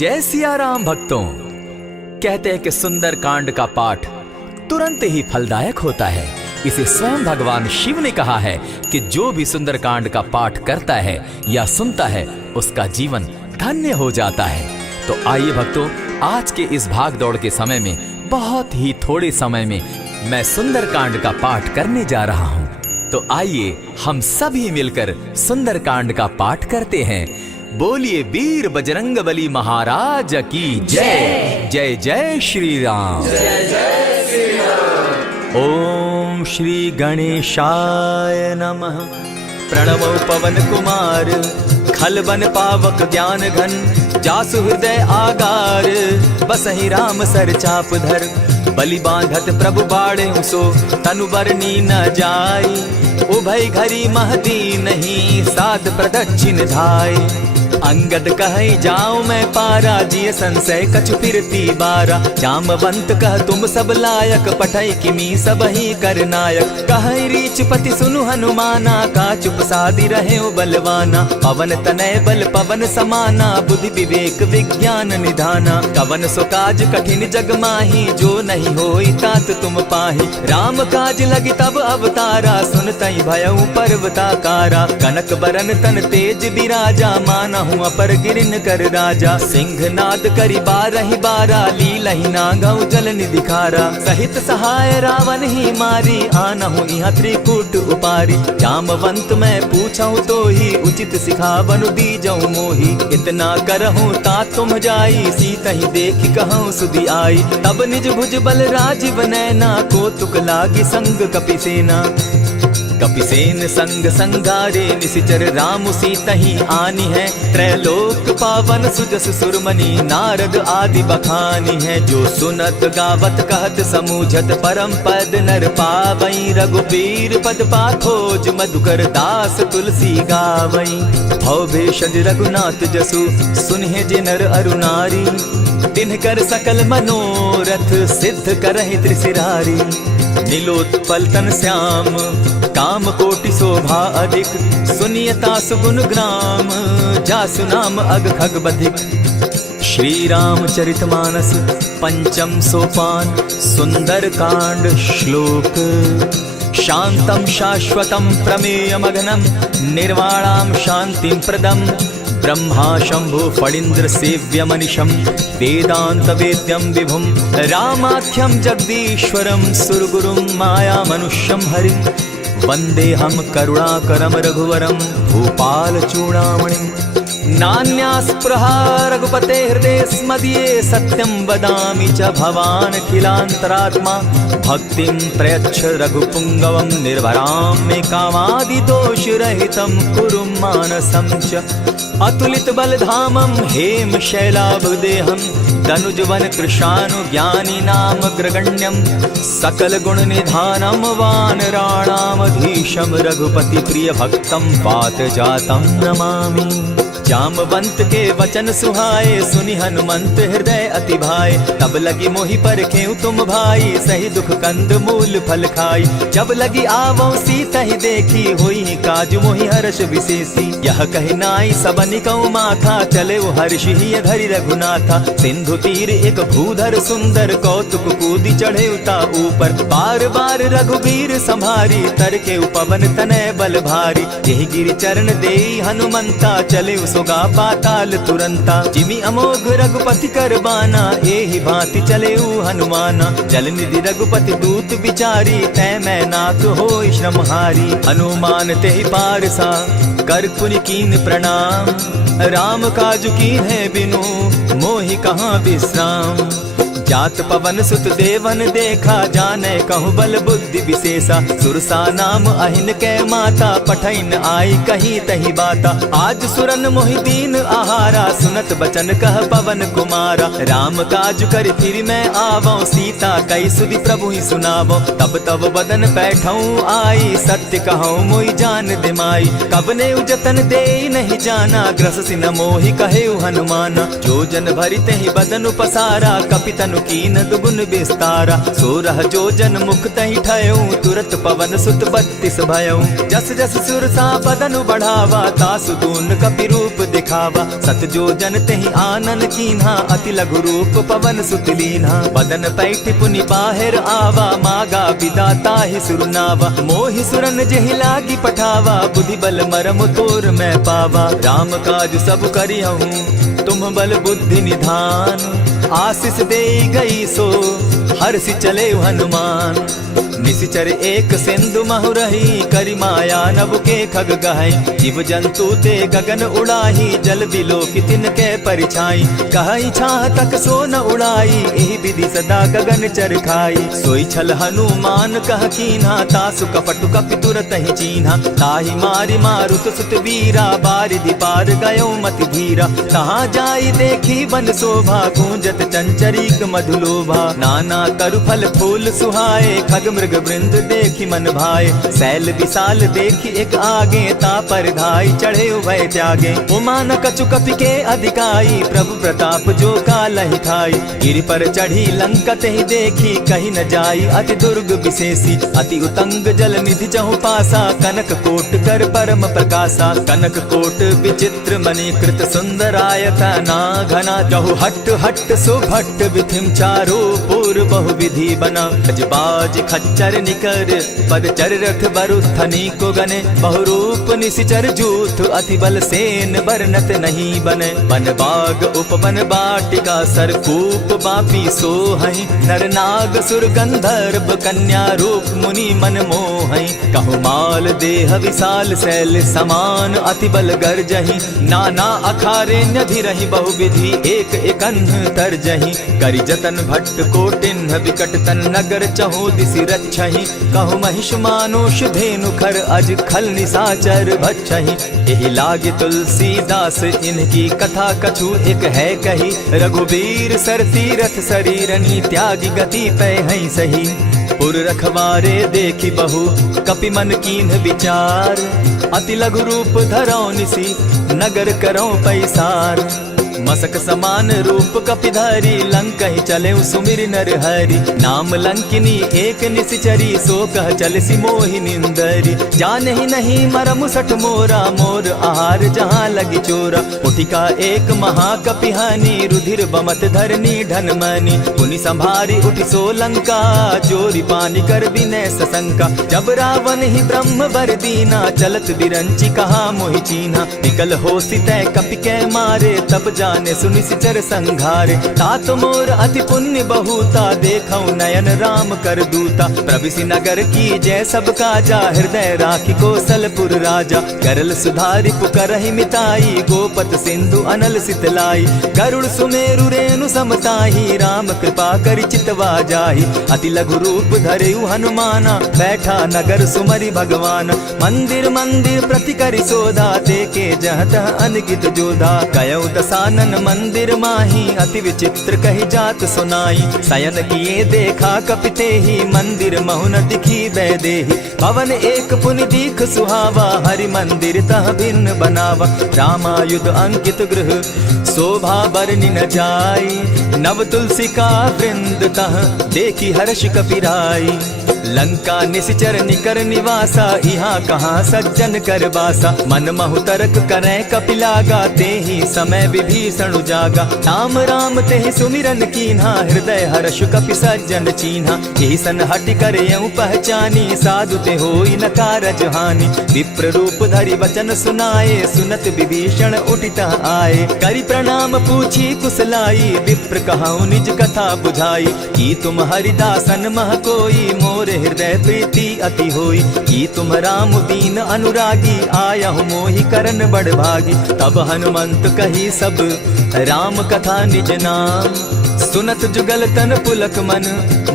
जय सिया राम भक्तों। कहते हैं कि सुंदर कांड का पाठ तुरंत ही फलदायक होता है। इसे स्वयं भगवान शिव ने कहा है कि जो भी सुंदर कांड का पाठ करता है या सुनता है उसका जीवन धन्य हो जाता है। तो आइए भक्तों, आज के इस भाग दौड़ के समय में बहुत ही थोड़े समय में मैं सुंदर कांड का पाठ करने जा रहा हूँ। तो आइए हम सभी मिलकर सुंदर कांड का पाठ करते हैं। बोलिए वीर बजरंगबली महाराज की जय। जय जय श्री राम। जय जय श्री राम। ओम श्री गणेशाय नमः। प्रणवो पवन कुमार खल बन पावक ज्ञान घन जासु हृदय आगार बसहि राम सर चाप धर बलि बांधत प्रभु बाड़े सो तनु बरनी न जाई उभय घरी महदी नहीं साध प्रदक्षिण धाय अंगद कहे जाओ मैं पारा जिय संशय कछु फिरती बारा जामवंत कह तुम सब लायक पठय किमी सब ही कर नायक कहे रीच पति सुनु हनुमाना का चुप सादी रहे बलवाना पवन तनय बल पवन समाना बुद्धि विवेक विज्ञान निधाना कवन सो काज कठिन जग माही जो नहीं होई तात तुम पाही राम काज लगी तब अवतारा सुनतई भयउ पर्वताकारा कनक बरन तन तेज विराजा माना अपर गिरिन कर राजा सिंह नाद करी बारहि बारा लीलहि नागौ जल निधिखारा सहित सहाय रावण ही मारी आनहु इहाँ त्रिकूट उपारी जामवंत मैं पूछऊं तो ही उचित सिखावनु दीजऊ मोही इतना करहूं ता तुम जाई सीतहि देखि कहूं सुधि आई तब निज भुज बल राजीव नैना को तुक लागी संग कपिसेना कपिसेन संग संगारे निशिचर राम सीतहि आनी है त्रैलोक पावन सुजस सुरमणि नारद आदि बखानी है जो सुनत गावत कहत समूझत परम पद नर पावई रघुबीर पद पाखोज मधुकर दास तुलसी गावई भव भेषज रघुनाथ जसु सुनहि जे नर अरु नारी तिनकर सकल मनोरथ सिद्ध करहि त्रिशिरारी नीलोत्पल तन श्याम काम कोटि शोभा अधिक सुनियता सुगुण ग्राम जासु नाम अग खग बधिक। श्री रामचरितमानस पंचम सोपान सुंदर कांड श्लोक शांतम शाश्वतम प्रमेयमघनम निर्वाणाम शांतिं प्रदम ब्रह्मा शंभु फणीन्द्र सेव्य मनिशम वेदांत वेद्यम विभुम रामाख्यम जगदीश्वरम सुरगुरुम माया मनुष्यम हरिम वंदे हम करुणाकरम रघुवरम भूपाल चूड़ामणिम नान्यास्पृहा रघुपते हृदय स्मदीये सत्यं वदामि च भवान् खिलान्तरात्मा भक्तिं प्रयच्छ रघुपुंगवं निर्भरां मे कामादिदोषरहितं कुरु मानसं च अतुलित बलधामं हेम शैलाभदेहं तनुजवन कृशानु ज्ञानी नाम ग्रगण्यं सकल गुण निधानं वानराणामधीशं रघुपति प्रिय भक्तं पात जातं नमामि। जामवंत के वचन सुहाए सुनि हनुमंत हृदय अति भाए तब लगी मोहि परखेउ तुम भाई सही दुख कंद मूल फल खाई जब लगी आवो सीतहि देखी होई काज मोहि हर्ष विशेषी यह कहि नाई सबनि कौ माथा चले हर्ष ही धरि रघुनाथा सिंधु तीर एक भूधर सुंदर कौतुक कूदी चढ़े उता ऊपर बार बार रघुबीर संभारी तर के पवन तनय बल भारी यही गिरि चरण देई हनुमंता चले सोगा पाताल तुरंता जिमि अमोघ रघुपति कर बाना एहि भांति चले हनुमाना जल निधि रघुपति दूत बिचारी तै मैं नाथ होई श्रमहारी हनुमान तेहि पारसा कर पुनि कीन प्रणाम राम काजु कीन है बिनु मोहि कहाँ विश्राम जात पवन सुत देवन देखा जाने कहु बल बुद्धि विशेषा सुरसा नाम अहिन कै माता पठैन आई कही तही बाता आज सुरन मोहि दीन आहारा सुनत बचन कह पवन कुमारा राम काज कर फिर मैं आवो सीता कई सुधि प्रभु ही सुनावो तब तब बदन बैठऊं आई सत्य कहूँ मोहि जान दिमाई कबने उजतन दे नहीं जाना ग्रस सिन मोहि कहे हनुमाना जो जन भरित ही बदन पसारा कपितनु कीन दुगुन विस्तारा सोरह जो जन मुख तहि ठयऊं तुरत पवन सुत 32 भयऊं जस जस सुरसा बदनु बढ़ावा तासु दून कपि रूप दिखावा देखावा। सत जो जन तेहि आनन कीन्हा, अति लघु रूप पवन सुत लीन्हा। बदन पैठ पुनि बाहिर आवा, मागा विदाता ही सुरनावा। मोहि सुरन जेहि लागी पठावा, बुद्धि बल मरम तोर मैं पावा। राम काज सब करिहूँ तुम बल बुद्धि निधान। आशीष दे गई सो हर्षि चले हनुमान। निशिचर एक सिंधु महु रही, करि माया नभ के खग गहई। जीव जंतु ते गगन उड़ाही, जल बिलो की तिनके परिछाई। कहई छाह तक सो न उड़ाई, एहि विधि सदा गगन चर खाई। सोई छल हनुमान कह कीन्हा, तासु कपटु कपि तुरत ही चीन्हा। ताहि मारि मारुत सुत वीरा, बारिधि पार गयो मति धीरा। तहाँ जाई देखी वन शोभा, गूंजत चंचरीक मधुलोभा। नाना तरु फल फूल सुहाए, खग मृग वृंद देखी मन भाए। सैल विशाल देखी एक आगे, तापर धाई चढ़े भय त्यागे। उमान कछु कपि के अधिकाई, प्रभु प्रताप जो कालहि खाई। गिरि पर चढ़ी लंका तेहि देखी, कहीं न जाई अति दुर्ग विशेषी। अति उतंग जल निधि जहु पासा, कनक कोट कर परम प्रकाशा। कनक कोट विचित्र मणि कृत सुंदरायत ना घना। जहु हट हट सुभट विधिम चारो पूर्व बहु विधि बना। गजबाज खच्चर निकर पदचर रथ बरुथनी को गने। बहुरूप निशिचर जूथ अति बल सेन बरनत नहीं बने। वन बाग उपवन बाटिका सरकूप बापी सोहई। नर नाग सुर गंधर्व कन्या रूप मुनि मन मोहई। कहु माल देह विशाल शैल समान, अति बल गर्जहि। नाना अखारे न्यधिरहि बहुविधि, एक एकन्ह तरजहि। करि जतन भट्ट कोटिन्ह विकट तन नगर, चहु दिसि रक्षहि। कहु महिष मानुष धेनु खर, अज खल निशाचर भक्षहि। एहि लागे तुलसीदास इनकी कथा, कछु एक है कही। रघुबीर सर तीरथ शरीरनी, त्यागी गति पै हई सही। पुर रखवारे देखी बहु कपि मन कीन्ह विचार। अति लघु रूप धरौ निसी, नगर करौ पैसार। मसक समान रूप कपिधारी, लंकहि चले सुमिर नर हरि। नाम लंकिनी एक निशिचरी, सो कह चल सी मोहि निंदरी। जानहि नहीं मरम सठ मोरा, मोर आहार जहाँ लगी चोरा। उठिका एक महाकपिहानी, रुधिर बमत धरनी ढन मनी। पुनि संभारी उठि सो लंका, चोरी पानी कर विनय सशंका। जब रावण ही ब्रह्म बर दीना, चलत बिरंची कहा मोहि चीन्हा। निकल हो सितै कपि कै मारे, तब जाने सुनि सिचर संघारे। तात मोर अति पुण्य बहुता, देखौ नयन राम कर दूता। प्रविशि नगर की जय सब काजा, हृदय राखी कौशलपुर राजा। करल सुधारि पुकरहि मिताई, गोपत सिंधु अनल सितलाई। गरुड़ सुमेरु रेणु समताही, राम कृपा करि चितवा जाहि। अति लघु रूप धरेउ हनुमाना, बैठा नगर सुमरि भगवान। मंदिर मंदिर प्रति करि सोधा, देखे जह तह अनगित जोधा। कयौ दसानन मंदिर माही, अति विचित्र कही जात सुनाई। शयन किए देखा कपिते ही, मंदिर महु न दिखी वैदेही। भवन एक पुनि दीख सुहावा, हरि मंदिर तह भिन्न बनावा। रामायुध अंकित गृह शोभा बरनि न जाई। नव तुलसी का वृंद तह देखी हर्ष कपिराई। लंका निशिचर निकर निवासा, यहाँ कहाँ सज्जन कर बासा। मन महु तरक करै कपिलागा, तेहि समय विभीषण जागा। राम राम तेहि सुमिरन कीन्हा, हृदय हर्ष कपि सज्जन चीन्हा। एहि सन हटि करयउ पहचानी, साधु ते होई न कारज हानि। विप्र रूप धरि वचन सुनाए, सुनत विभीषण उठित आए। करि प्रणाम पूछी कुशलाई, विप्र कहौ निज कथा बुझाई। की तुम हरिदासन मह कोई, मोर हृदय प्रीति अति होई। की तुम राम दीन अनुरागी, आयहु मोहि करन बड़ भागी। तब हनुमंत कही सब राम कथा निज नाम, सुनत जुगल तन पुलक मन,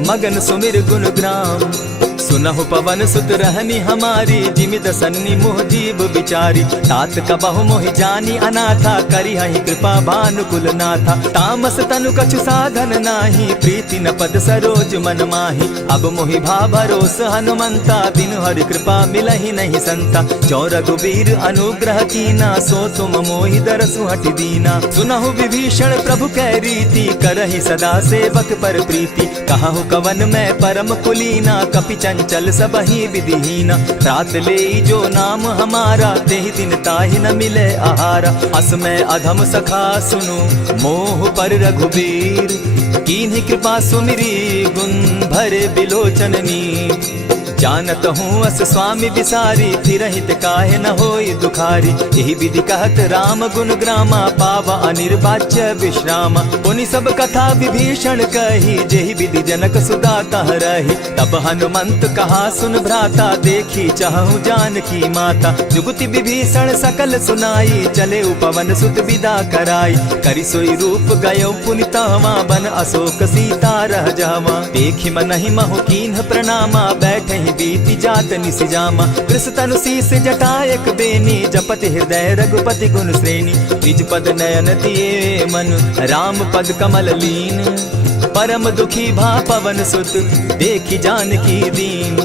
मगन सुमिर गुण ग्राम। सुनहु पवन सुत रहनी हमारी, जिमित सन्नि मोह जीव विचारी। तात कबहु मोहि जानी अनाथा, करी हहि कृपा भानुकुल नाथा। तामस तनु कछु साधन नाही, प्रीति न पद सरोज मन माही। अब मोहि भा भरोस हनुमंता, बिनु हरि कृपा मिलहि नहीं संता। जो रघुबीर अनुग्रह कीना, सो तुम मोहि दरसु हटि दीना। सुनहु विभीषण प्रभु कै रीति, करहि सदा सेवक पर प्रीति। कहु कवन मैं परम कुलीना, कपि चंचल सबहि विधिहीना। रात ले जो नाम हमारा, तेहि दिन ताहि न मिले आहारा। अस मैं अधम सखा सुनु, मोह पर रघुबीर। कीन्ही कृपा सुमिरी, गुण भरे बिलोचन नीर। जानत हूँ अस स्वामी विसारी, फिरहित काहे न होई दुखारी। यही विधि कहत राम गुण ग्रामा, पावा अनिर्वाच्य विश्रामा। पुनि सब कथा विभीषण कही, जेहि विधि जनक सुदा तह रही। तब हनुमंत कहा सुन भ्राता, देखी चाहूँ जानकी माता। जुगति विभीषण सकल सुनाई, चले पवन सुत विदा कराई। करि सोई रूप गयो पुनि तहवा, बन अशोक सीता रह जावा। देखि मनहि महु कीन्ह प्रणामा, बैठहि बीति जात निसिजामा। कृष तनु शीस जटा एक बेनी, जपति हृदय रघुपति गुण श्रेणी। निज पद नयन दिए मन, राम पद कमल लीन। परम दुखी भा पवन सुत, देखि जानकी दीन।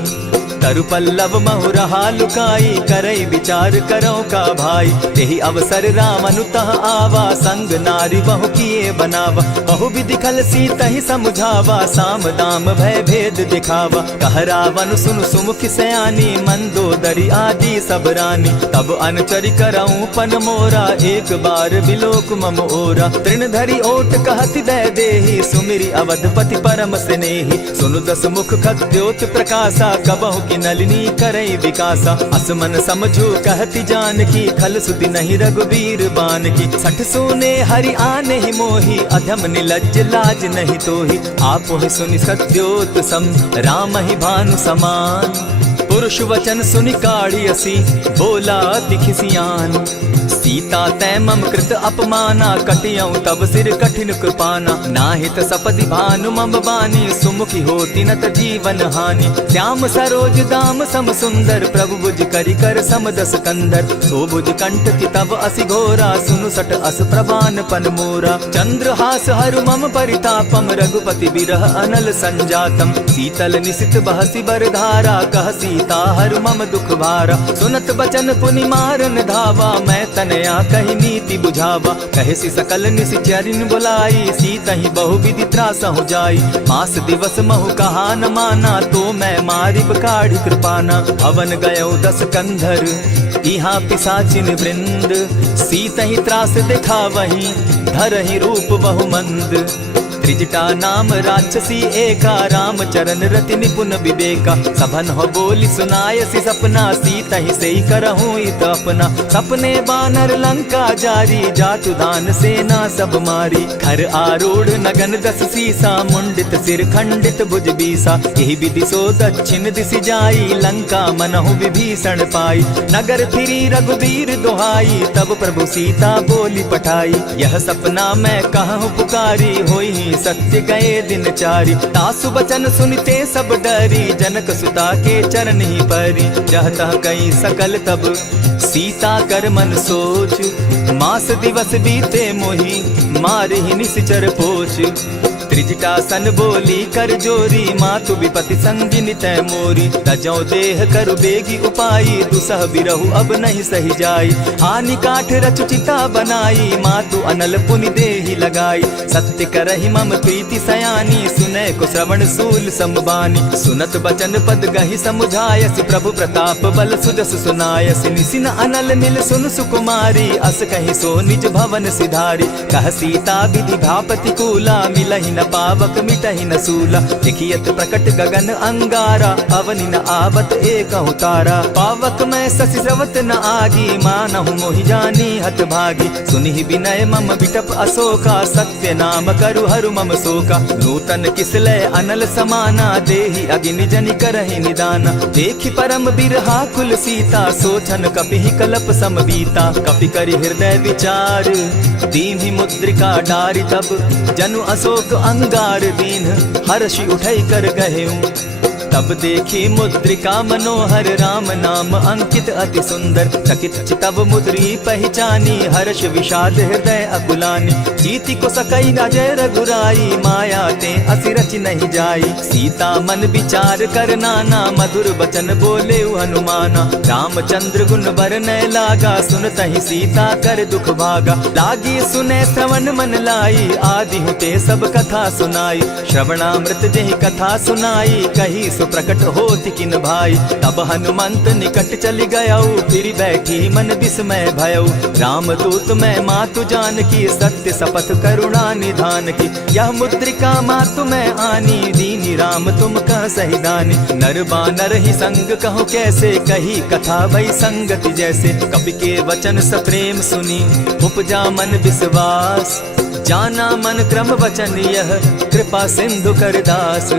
तरु पल्लव महु रहा लुकाई, करई विचार करो का भाई। तेहि अवसर राम अनुतः आवा, संग नारी बहु किए बनावा। बहु विधि खल सीतहि समुझावा, साम दाम भय भेद दिखावा। कह रावण सुन सुमुख सयानी, मंदोदरी आदि सब रानी। तब अनुचरि करऊं पन मोरा, एक बार बिलोक मम ओरा। तृण धरि ओट कहति दय देहि, सुमिरि अवधपति परम स्नेही। सुनु दस मुख खद्योत प्रकाशा, कबहु की नलिनी करई विकासा। असमन समझो कहती जानकी, खल सुधि नहीं रघुबीर बान की। सठ सोने हरि आने ही मोही, अधम निलज्ज लाज नहीं तोही। आप ही सुनि सत्योत सम, राम ही भानु समान। पुरुष वचन सुनि काढ़ी असी, बोला अति खिसियान। सीता तै मम कृत अपमाना, कटियऊं तब सिर कठिन कृपाना। नाहित सपदि भानु मम बानी, सुमुखी होती न त जीवन हानि। श्याम सरोज दाम सम सुंदर, प्रभु भुज करि कर सम दस कंधर। सो भुज कंठ की तब असि घोरा, सुनु सट अस प्रवान पन मोरा। चंद्रहास हरु मम परितापम, रघुपति बिरह अनल संजातम। शीतल निशित बहसी बरधारा, कह सीता हरु मम दुख भारा। सुनत बचन पुनि मारन धावा, मैं तनया कही नीति बुझावा। कहे सकल निश्चरिन बुलाई, सीतहि बहु विधि त्रास हो जाई। मास दिवस महु कहा न माना, तो मैं मारिब काढ़ी कृपाना। भवन गयो दस कंधर, इहाँ पिशाचिन वृंद। सीतहि त्रास देखा वही, धरहि रूप बहु मंद। त्रिजटा नाम राक्षसी एका, राम चरण रति निपुण विवेका। सभन हो बोली सुनायसी सपना, सीतहि सेई करहूँ इत अपना। सपने बानर लंका जारी, जातु दान सेना सब मारी। खर आरूढ़ नगन दस सीसा, मुंडित सिर खंडित भुज बीसा। यही विधि सो दक्षिण दिशि जाई, लंका मनहु विभीषण पाई। नगर फिरी रघुबीर दुहाई, तब प्रभु सीता बोली पठाई। यह सपना मैं कहूँ पुकारी, होई सत्य गए दिन चारी। तासु बचन सुनते सब डरी, जनक सुता के चरण ही परी। रहता कई सकल तब, सीता कर मन सोच। मास दिवस बीते मोही, मारे ही निश्चर पोच। त्रिजटा सन बोली कर जोरी, मातु विपति संगिनी तै मोरी। तजौ देह करु बेगी उपाई, दुसह बिरहु अब नहीं सही जाई। हानि काठ रचु चिता बनाई, मातु अनल पुनि देहि लगाई। सत्य करहि मम प्रीति सयानी, सुनै को श्रवण सूल समबानी। सुनत बचन पद गहि समुझायसि, प्रभु प्रताप बल सुजस सुनायसि। निसिन अनल नील सुन सुकुमारी, अस कहि सो निज भवन सिधारी। कह सीता विधि भापति कूला, मिलहि न पावक मिटहि न सूला। देखियत प्रकट गगन अंगारा, अवनि न आवत एक तारा। पावक मैं शशि स्रवत न आगी, मानहु मोहि जानी हत भागी। सुनि विनय मम बिटप अशोका, सत्य नाम करु हरु मम शोका। नूतन किसलय अनल समाना, देहि अगिनि जनि करहि निदाना। देखि परम बिरहा कुल सीता, सोचन कपिहि कलप सम बीता। कपि करि हृदय विचार, दीन्हि मुद्रिका डारि। तब जनु अशोक अंगार दीन, हर्षि उठई कर गहेऊं। तब देखी मुद्रिका मनोहर, राम नाम अंकित अति सुंदर। चकित चितव मुद्री पहचानी, हर्ष विषाद हृदय अकुलानी। जीति को सकई अजय रघुराई, माया ते असि रचि नहीं जाई। सीता मन विचार कर नाना, मधुर बचन बोले हनुमाना। रामचंद्र गुण बरनय लागा, सुनतहि सीता कर दुख भागा। लागी सुने श्रवण मन लाई, आदि हुते सब कथा सुनाई। श्रवणामृत जेहि कथा सुनाई, कही सो प्रकट होति किन भाई। तब हनुमंत निकट चली गयऊ, फिर बैठी मन विस्मय भयऊ। राम दूत मैं मातु जान की, सत्य शपथ करुणा निधान की। यह मुद्रिका मातु मैं आनी, दीनी राम तुम कह सही दानी। नर बानर ही संग कहो कैसे, कही कथा भई संगति जैसे। कपि के वचन सप्रेम सुनी, उपजा मन विश्वास। जाना मन क्रम वचन यह, कृपा सिंधु कर दास।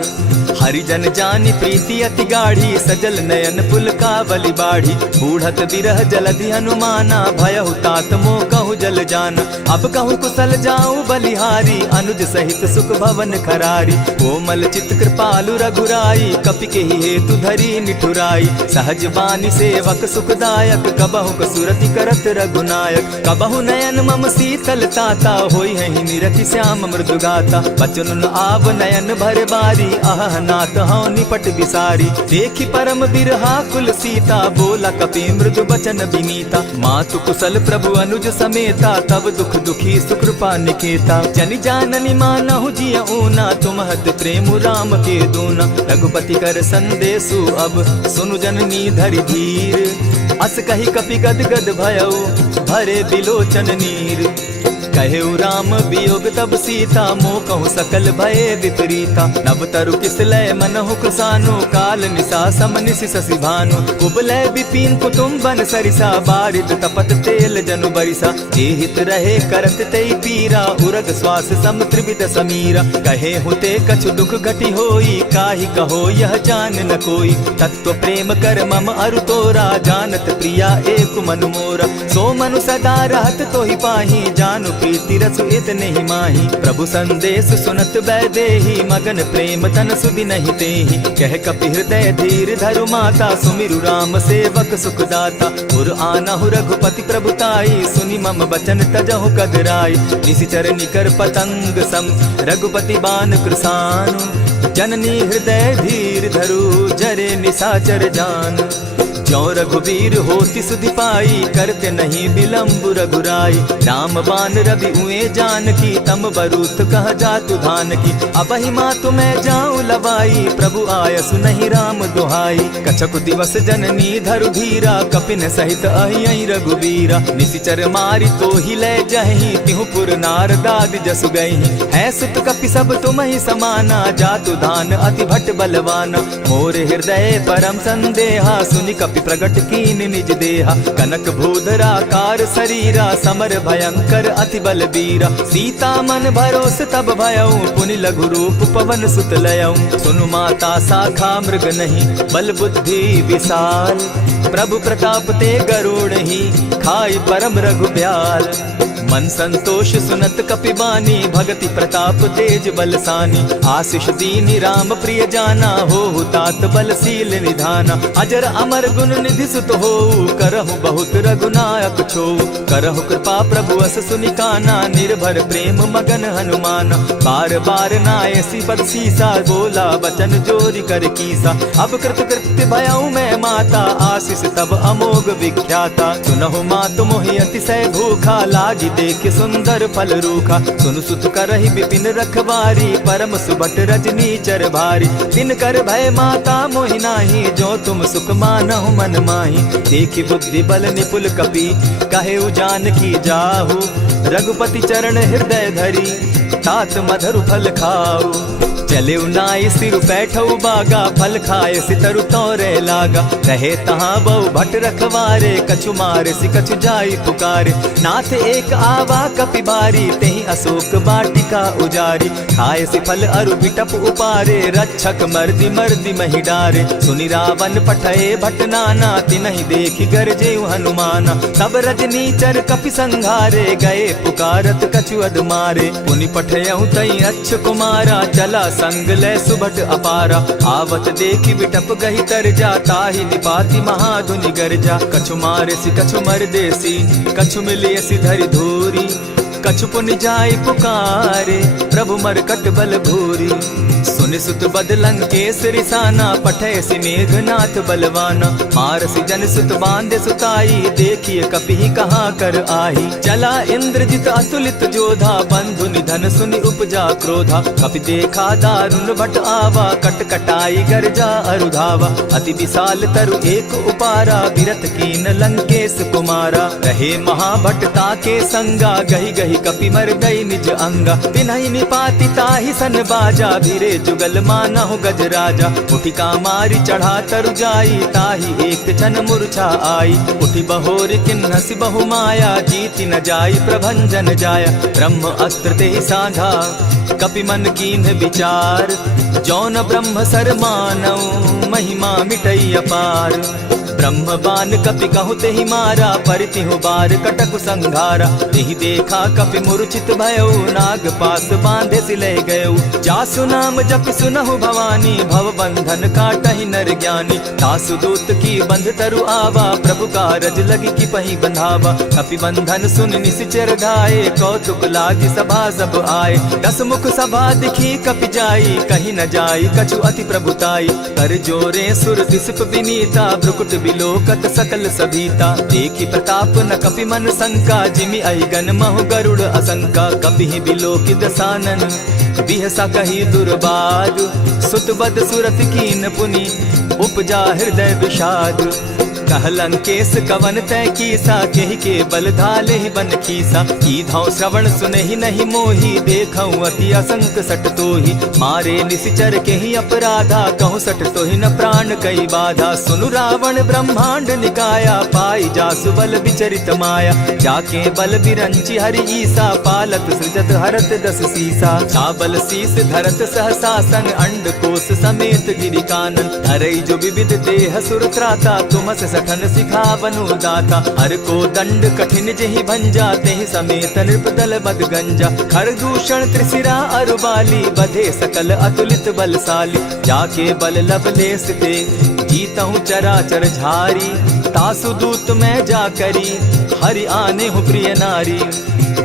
हरिजन जानी प्रीति अति गाढ़ी, सजल नयन पुलकावली बाढ़ी। बूढ़त बिरह जलधि हनुमाना, भयहु तात मोह कहु जल जाना। अब कहु कुशल जाऊं बलिहारी, अनुज सहित सुख भवन खरारी। कोमल चित कृपालु रघुराई, कपि के ही हेतु धरी निठुराई। सहज बानी सेवक सुखदायक, कबहु कसुरति करत रघुनायक। कबहु नयन मम शीतल ताता, होई है निरखि श्याम मृदु गाता। बचन आव नयन भर बारी, आह नाथ हौ निपट बिसारी। देखी परम बिरहा कुल सीता, बोला कपि मृदु बचन विनीता। मातु कुशल प्रभु अनुज समेता, तब दुख दुखी सुकृपा निकेता। जनि जाननी मानहु जिय ऊना, तुम हत प्रेम राम के दूना। रघुपति कर संदेशु अब, सुनु जननी धरि धीर। अस कही कपि गद गद भयऊ, भरे बिलोचन नीर। कहेउ राम वियोग तब सीता, मोह कहूँ सकल भये विपरीता। नव तरु किसलय मनहु कृसानु, काल निशा सम निशि शशि भानु। कुबलय विपिन कुटुम्बन सरिसा, बारिद तपत तेल जनु बरिसा। जे हित रहे करत तेई पीरा, उरग श्वास सम त्रिविध समीरा। कहे हुते कछु दुख घटी होई, काहि कहो यह जान न कोई। तत्व प्रेम कर मम अरु तोरा, जानत प्रिया एक मनु मोरा। सो मनु सदा रहत तोहि पाही, जानु प्रीति रसु इतने ही माही। प्रभु संदेश सुनत वैदेही, मगन प्रेम तन सुधि नहीं तेहि। कह कपि हृदय धीर धरु माता, सुमिरु राम सेवक सुखदाता। उर आनहु रघुपति प्रभुताई, सुनि मम बचन तजहु कदराई। निशिचर निकर पतंग सम, रघुपति बान कृसानु। जननी हृदय धीर धरु, जरे निशाचर जान। ज्यों रघुवीर होति सुधि पाई, करते नहीं विलम्ब रघुराई। राम बान रवि उए जानकी, तम बरूत कह जातु धान की। अबहि मातु मैं जाऊं लवाई, प्रभु आयसु नहीं राम दुहाई। कछक दिवस जननी धरु धीरा, कपिन सहित अहि रघुवीरा। निशिचर मारि तो ही ले जहि, तिहु पुर नार दाद जसु गहि। है सुत कपि सब तुम ही समाना, जातु धान अति भट बलवाना। मोर हृदय परम संदेहा, सुनि कपि प्रगट कीन निज देहा। कनक भूधराकार शरीरा, समर भयंकर अति बलबीरा। सीता मन भरोस तब भयऊ, पुनि लघु रूप पवन सुत लयऊ। सुनु माता शाखा मृग नहीं, बल बुद्धि विशाल। प्रभु प्रताप ते गरुड़ ही, खाई परम रघुब्याल। मन संतोष सुनत कपि बानी, भगति प्रताप तेज बलसानी। आशीष दीनी राम प्रिय जाना, हो तात बलशील निधाना। अजर अमर गुण निधि सुत हो, करहु बहुत रघुनायक छो। करहु कृपा प्रभु अस सुनिकाना, निर्भर प्रेम मगन हनुमाना। बार बार नायसी पद सीसा, बोला बचन जोरि कर कीसा। अब कृत कृत्य भयऊ मैं माता, आशीष तब अमोघ विख्याता। सुनहु मातु मोहि अतिशय भूखा, लागी देख सुंदर फल रूखा। सुनु सुत करहि विपिन रखवारी, परम सुबट रजनी चर भारी। दिन कर भय माता मोहि नाही, जो तुम सुख मानहु मन माही। देखि बुद्धि बल निपुल कपि, कहेउ जानकी जाहु। रघुपति चरण हृदय धरी, तात मधुर फल खाऊ। चले नाई सिर बैठऊ बागा, फल खाए सितरु तोरे लागा। रहे तहाँ बहु भट रखवारे, कछु मारे सि कछु जाई पुकारे। नाथ एक आवा कपि बारी, तेहि अशोक बाटिका उजारी। खाए सि फल अरु बिटप उपारे, रक्षक मर्दि मर्दि महि डारे। सुनि रावण पठये भट नाना, तिनहि देखि गरजे हनुमाना। सब रजनीचर कपि संघारे, गए पुकारत कछु अधमारे। पुनि पठयहु तई अच्छ कुमारा, चला संग ले सुभट अपारा। आवत देखि बिटप गहि तर जा, ताहि निपाति महाधुनि गर्जा। कछु मारे सि कछु मर देसी, कछु मिलियसि धरि धूरी। कछु पुनि जाय पुकारे, प्रभु मरकट बल भूरी। सुनि सुत बद लंकेश रिसाना, पठै सि मेघनाथ बलवाना। मारसि जन सुत बांधे सुताई, देखिए कपि कहाँ कर आही। चला इंद्रजित अतुलित जोधा, बंधु निधन सुनि उपजा क्रोधा। कपि देखा दारुण भट आवा, कट कटाई गर्जा अरुधावा। अति विशाल तरु एक उपारा, बिरथ कीन लंकेश कुमारा। रहे महाभट ताके संगा, गही गही कपि मर गई निज अंगा। तिन्हि निपाति ताहि सन बाजा, भीरे जुगल मानहु गजराजा। उठि कामारी चढ़ा तरु जाई, ताहि एक क्षण मूर्छा आई। उठि बहोर किन्हसि बहु माया, जीति न जाई प्रभंजन जाया। ब्रह्म अस्त्र तेहि साधा, कपि मन कीन्ह विचार। जौन ब्रह्म सर मानौ, महिमा मिटई अपार। ब्रह्म बान कपि कहु तेहि मारा, परितिहु बार कटकु संघारा। तेहि देखा कपि मूर्छित भयउ, नाग पास बांधे सिले गयउ। जासु नाम जपि सुनहु भवानी, भव बंधन काटहि नर ज्ञानी। तासु दूत की बंध तरु आवा, प्रभु कारज लगी कि पहि बंधावा। कपि बंधन सुन निसिचर धाये, कौतुक लागी सभा सब आए। दस मुख सभा दिखी कपि जाई, कहीं न जाई कछु अति प्रभुताई। कर जोरे सुर दिसप विनीता, भ्रुकुट बिलोकत सकल सभीता। देखी प्रताप न कपि मन शंका, जिमि अहिगन महु गरुड़ असंका। कपि बिलोकि दसानन, बिहसा कही दुर्बाद। सुत बद सुरत कीन पुनि, उपजा हृदय विषाद। कह लंकेश कवन तय कीसा, केहि के बल धाले ही बन खीसा। कीधौ श्रवण सुनहि नहीं मोही, देखऊं अति असंक सट तोही। मारे निसिचर केहि अपराधा, कहूँ सट तोहि न प्राण कई बाधा। सुनु रावण ब्रह्मांड निकाया, पाई जासु बल विचरित माया। जाके बल बिरंची हरि ईसा, पालत सृजत हरत दस सीसा। चावल शीस धरत सहसासन, अंड कोश समेत गिरि कानन। धरई जो विविध देह सुर त्राता, तुमस सठन सिखावनु दाता। हर को दंड कठिन जेहि भंजा, तेहि समेत नृपदल बद गंजा। खरदूषण त्रिशिरा अरुबाली, बधे सकल अतुलित बलशाली। जाके बल लवलेस ते, जीतहु चराचर झारी। तासु दूत मैं जा करी, हरि आने हूँ प्रिय नारी।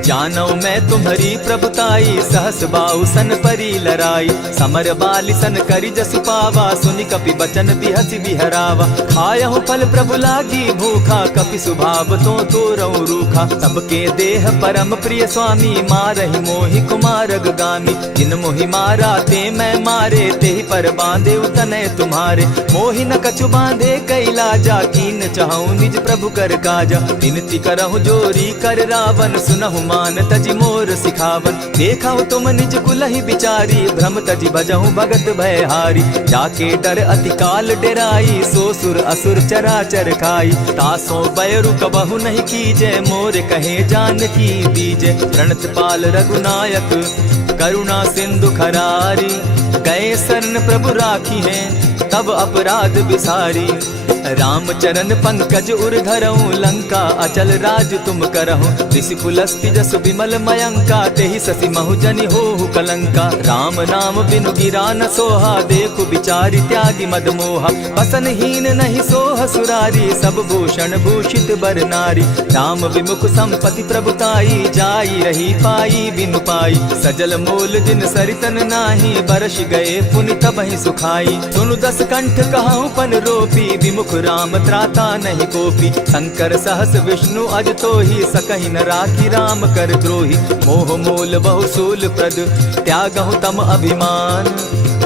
जानौ मैं तुम्हारी प्रभुताई, सहस बाहु सन परी लराई। समर बाली सन करी जसु पावा, सुनि कपि बचन बिहसि बिहरावा। खायहु फल प्रभु लागी भूखा, कपि सुभाव तो तोरऊ रूखा। सबके देह परम प्रिय स्वामी, मारहि मोहि कुमारग गामी। जिन मोहि मारा ते मैं मारे, तेहि पर बांधे उतनय तुम्हारे। मोहि न कछु बांधे कैलाजा, कीन चाहूं निज प्रभु कर काजा। विनती करहु जोरी कर रावण, सुनहु मान तजि मोर सिखावन। देखा तुम निज कुलहि बिचारी, भ्रम तजि भजहु भगत भयहारी। जाके डर अति काल डेराई, सो सुर असुर चराचर खाई। तासो बैरु कबहु नहीं कीजे, मोर कहे जानकी दीजे। प्रणत पाल रघुनायक, करुणा सिंधु खरारी। गए शरण प्रभु राखी हैं, तब अपराध बिसारी। रामचरण पंकज उर धरऊं, लंका अचल राज तुम करहूं। ऋषि पुलस्ति जस विमल मयंका, तेहि ससि महु जनि होहु कलंका। राम नाम बिनु गिरा न सोहा, देखु बिचारी त्यागी मद मोहा। बसन हीन नहीं सोह सुरारी, सब भूषण भूषित बर नारी। राम विमुख संपति प्रभुताई, जाई रही पाई बिनु पाई। सजल मोल जिन सरितन नाही, बरस गए पुनि तबहि सुखाई। सुनु दस कंठ कहूँ पन रोपी, विमुख राम त्राता नहीं कोपी। शंकर सहस विष्णु अज तोहि, सकहि न राखी राम कर द्रोही। मोह मोल बहु सूल प्रद, त्यागहु तम अभिमान।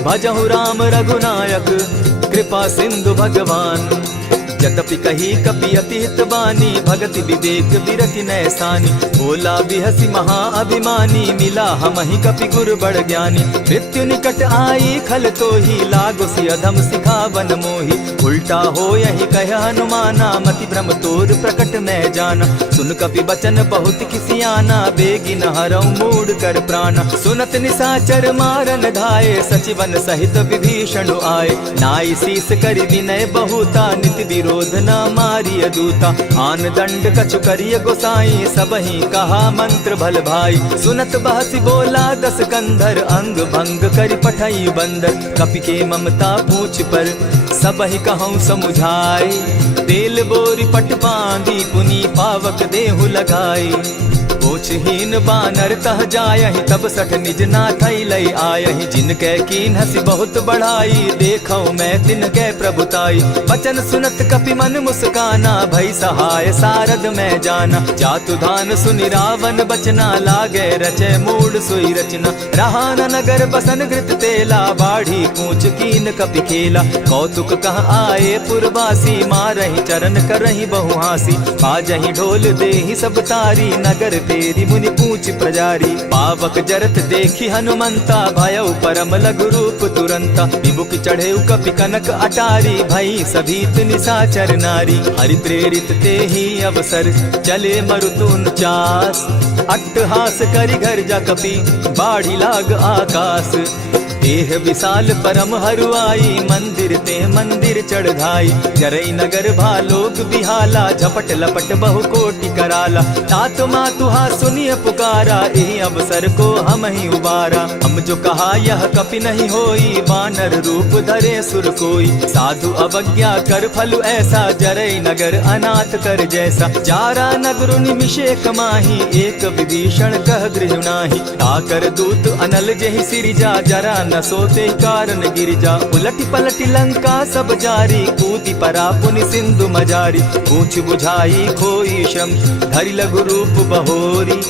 भजहु राम रघुनायक, कृपा सिंधु भगवान। यद्यपि कही कपि अति हित बानी, भगति विवेक विरति नैसानी। भोला बिहसी महा अभिमानी, मिला हमहि कपि गुर बड़ ज्ञानी। मृत्यु निकट आई खल तोहि, लागो सि अधम सिखावन मोहि। उल्टा हो यही कह हनुमाना, मति भ्रम तोर प्रकट मैं जाना। सुन कपि बचन बहुत किसियाना, बेगी न हरऊ मूड कर प्राणा। सुनत निसाचर मारन धाये, सचिवन सहित विभीषण आए। नाई शीस करि विनय बहुता, नित विरोध न मारिय दूता। आन दंड कछु करिय गोसाई, सबहि कहा मंत्र भल भाई। सुनत बहसी बोला दस कंधर, अंग भंग करि पठई बंदर। कपि के ममता पूछ पर, सबहि कहूँ समुझाई। तेल बोरी पट बांधी, पुनि पावक देहु लगाई। पूछहीन बानर तह जायहि, तब सठ निज नाथ लई आयहि। जिनके कीन हसी बहुत बढ़ाई, देखौ मैं तिनके प्रभुताई। बचन सुनत कपि मन मुस्काना, भई सहाय सारद मैं जाना। जातु धान सुनि रावण बचना, लागे रचे मूड सोई रचना। रहा न नगर बसन घृत तेला, बाढ़ी पूछ कीन कपि खेला। कौतुक कह आए पुरवासी, मारहि चरण करहि बहु हासी। बाजहि ढोल देहि सब तारी, नगर तेरी मुनि पूछ प्रजारी। पावक जरत देखी हनुमंता, भयउ परम लघु रूप तुरंता। विमुख चढ़े कपि कनक अटारी, भई सभीत निशाचर नारी। हरि प्रेरित ते ही अवसर, चले मरुतुन चास। अट्टहास करि घर जा कपि, बाढ़ी लाग आकाश। देह विशाल परम हरुआई, मंदिर ते मंदिर चढ़ाई। जरई नगर भालोक बिहाला, झपट लपट बहु कोटि कराला। तात मातुहा सुनिय पुकारा, यही अवसर को हम ही उबारा। हम जो कहा यह कपि नहीं होई, वानर रूप धरे सुर कोई। साधु अवज्ञा कर फल ऐसा, जरई नगर अनाथ कर जैसा। जारा नगर निमिषे कमाही, एक विभीषण कह गृह नाही। ताकर दूत अनल जेहि सिरिजा, जरा न सोते कारण गिरिजा। उलटी पलटी लंका सब जारी, कूदी परा पुनि सिंधु मजारी। पूछ बुझाई खोई श्रम, धरि लघु रूप बहोरी।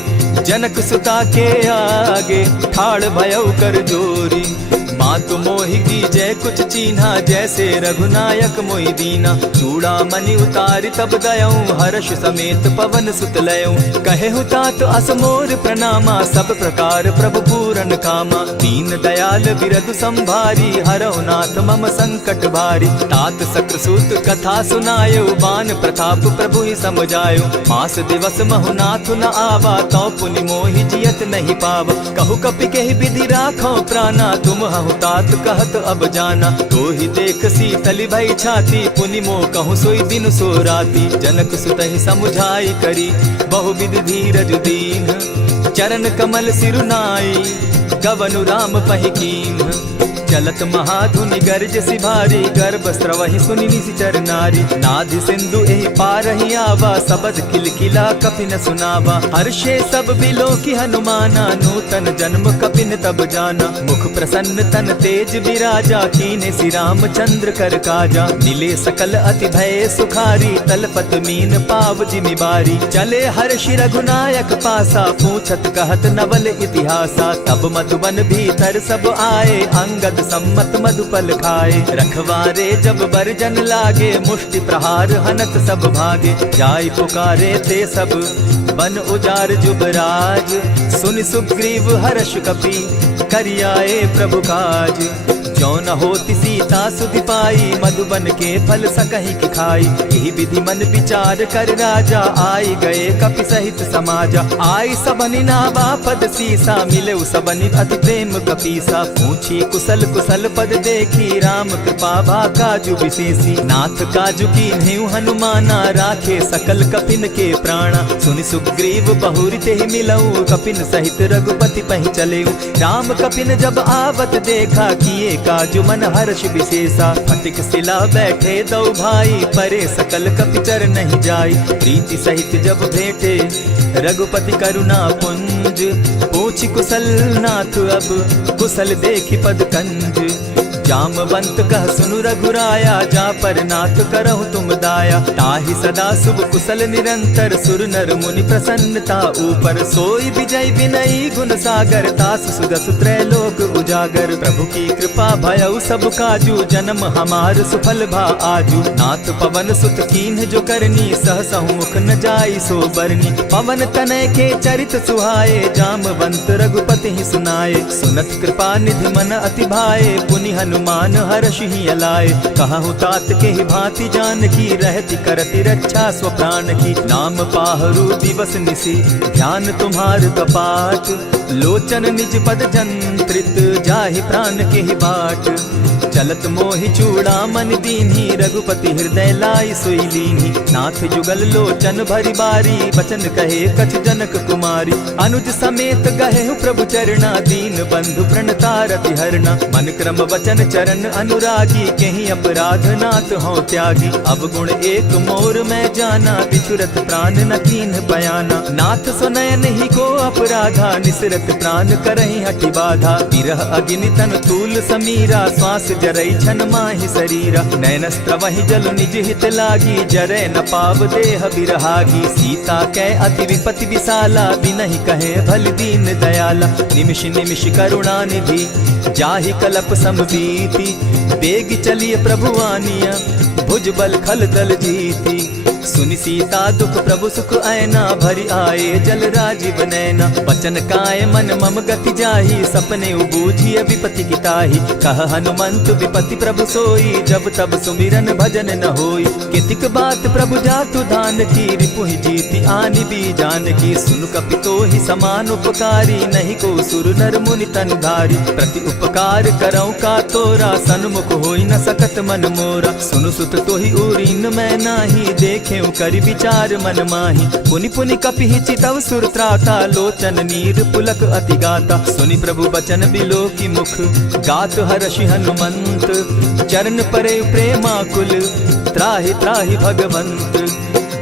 जनक सुता के आगे, ठाड़ भयउ कर जोरी। मातु मोहि की जय कुछ चीन्हा, जैसे रघुनायक मोहि दीना। चूड़ा मणि उतारि तब दयऊं, हर्ष समेत पवन सुत लयऊं। कहे हुतात असमोर प्रणामा, सब प्रकार प्रभु पूरन कामा। दीन दयाल बिरधु संभारी, हरहु नाथ मम संकट भारी। तात सक्रसूत कथा सुनायो, बान प्रताप प्रभु ही समझायो। मास दिवस महु नाथ न आवा, तौ पुनि मोहि जियत नहीं पावा। कहु कपि केहि विधि राखो प्राणा, तुम हहु तात कहत अब जाना। तो ही देख शीतली भई छाती, पुनि मो कहूँ सोई दिन सो राती। जनक सुतहि समुझाई करी, बहु विधि धीरज दीन। चरण कमल सिरुनाई, गवनु राम पहि कीन्ह। चलत महाधुनि गर्ज सिभारी, गर्भ स्रवहि सुनि निशिचर नारी। नाधि सिंधु एहि पारहि आवा, सबद किलकिला कपि न सुनावा। हर्षे सब बिलो की हनुमाना, नूतन जन्म कपिन तब जाना। मुख प्रसन्न तन तेज विराजा, कीने श्री रामचंद्र कर काजा। मिले सकल अति भय सुखारी, तलपत मीन पाव जिमि बारी। चले हर्षि रघुनायक पासा, पूछत कहत नवल इतिहासा। तब मधुबन भीतर सब आए, अंगद सम्मत मधुपल खाए। रखवारे जब बरजन लागे, मुष्टि प्रहार हनत सब भागे। जाय पुकारे ते सब, बन उजार जुबराज। सुनि सुग्रीव हर्ष कपि, करियाए प्रभु काज। जो न होती सीता सुधि पाई, मधुबन के फल सकहि की खाई। यही विधि मन विचार कर राजा, आई गए कपि सहित समाजा। आई सबनि नावा पद सीसा, मिले सबनि अति प्रेम कपीसा। पूछी कुशल कुशल पद देखी, राम कृपा भा काजु विशेषी। नाथ काजु कीन्हु हनुमाना, राखे सकल कपिन के प्राणा। सुनि सुग्रीव बहुरि तेहि मिलऊ, कपिन सहित रघुपति पहि चलेऊ। राम कपिन जब आवत देखा, किए काजु मन हर्ष विशेषा। फटिक सिला बैठे दो भाई, परे सकल कपिचर नहीं जाई। प्रीति सहित जब भेटे, रघुपति करुणा पुंज। पूछि कुशल नाथ अब, कुशल देखि पद कंज। जामवंत कह सुनु रघुराया, जा पर नाथ करहु तुम दाया। ताहि सदा शुभ कुशल निरंतर, सुर नर मुनि प्रसन्नता ऊपर। सोई विजय विनयी गुण सागर, तास सुदस त्रैलोक उजागर। प्रभु की कृपा भयउ सब काजू, जन्म हमार सुफल भा आजू। नाथ पवन सुत कीन्ह जो करनी, सहसहु मुख न जाई सो बरनी। पवन तनय के चरित सुहाए, जामवंत रघुपति ही सुनाए। सुनत कृपा निधि मन अति भाए, पुनि हनुमान हर्ष ही अलाए। कहु तात के ही भांति जान की, रहती करती रक्षा स्व प्राण की। नाम पाहरु दिवस निसी, ध्यान तुम्हार कपाट। लोचन निज पद जंत्रित, जाहि प्राण के ही बाट। चलत मोहि चूड़ामन दीन्ही, रघुपति हृदय लाई सोई लीन्ही। नाथ जुगल लोचन भरी बारी, बचन कहे कछ जनक कुमारी। अनुज समेत गहे प्रभु चरणा, दीन बंधु प्रणतारति हरना। मन क्रम वचन चरण अनुरागी, केहि अपराध नाथ हो त्यागी। अब गुण एक मोर में जाना, बिछुरत प्राण न कीन बयाना। नाथ सुनयन ही को अपराधा, निसरत प्राण करहि हठि बाधा। विरह अग्नि तन तूल समीरा, श्वास जरई छन माहि शरीरा। नैनस्त्र वही जल निज हित लागी, जरै न पाव देह बिरहागी। सीता कै अति विपति विशाला, बिनहि कहे भल दीन दयाला। निमिष निमिष करुणा निधि, जाहि कलप समबीति। बेग चलिए प्रभु आनिया, भुज बल खल दल जीती। सुनि सीता दुख प्रभु सुख ऐना, भरि आए जल राजीव नैना। बचन काय मन मम गति जाहि, सपने बूझिय विपति की ताहि। कह हनुमंत विपति प्रभु सोई, जब तब सुमिरन भजन न होई। कितिक बात प्रभु जातु धान की, रिपुहि जीति आनि भी जान की। सुन कपि तोहि समान उपकारी, नहीं को सुर नर मुनि तन धारी। प्रति उपकार करौ का तोरा, सन्मुख होई न सकत मन मोरा। सुनु सुत तोहि उरीन मैं नाही, देखे करि विचार मन माही। पुनि पुनि कपिहि चितव सुर त्राता, लोचन नीर पुलक अति गाता। सुनि प्रभु बचन बिलो की मुख, गात हर्षि हनुमंत। चरण परे प्रेमाकुल, त्राहि त्राहि भगवंत।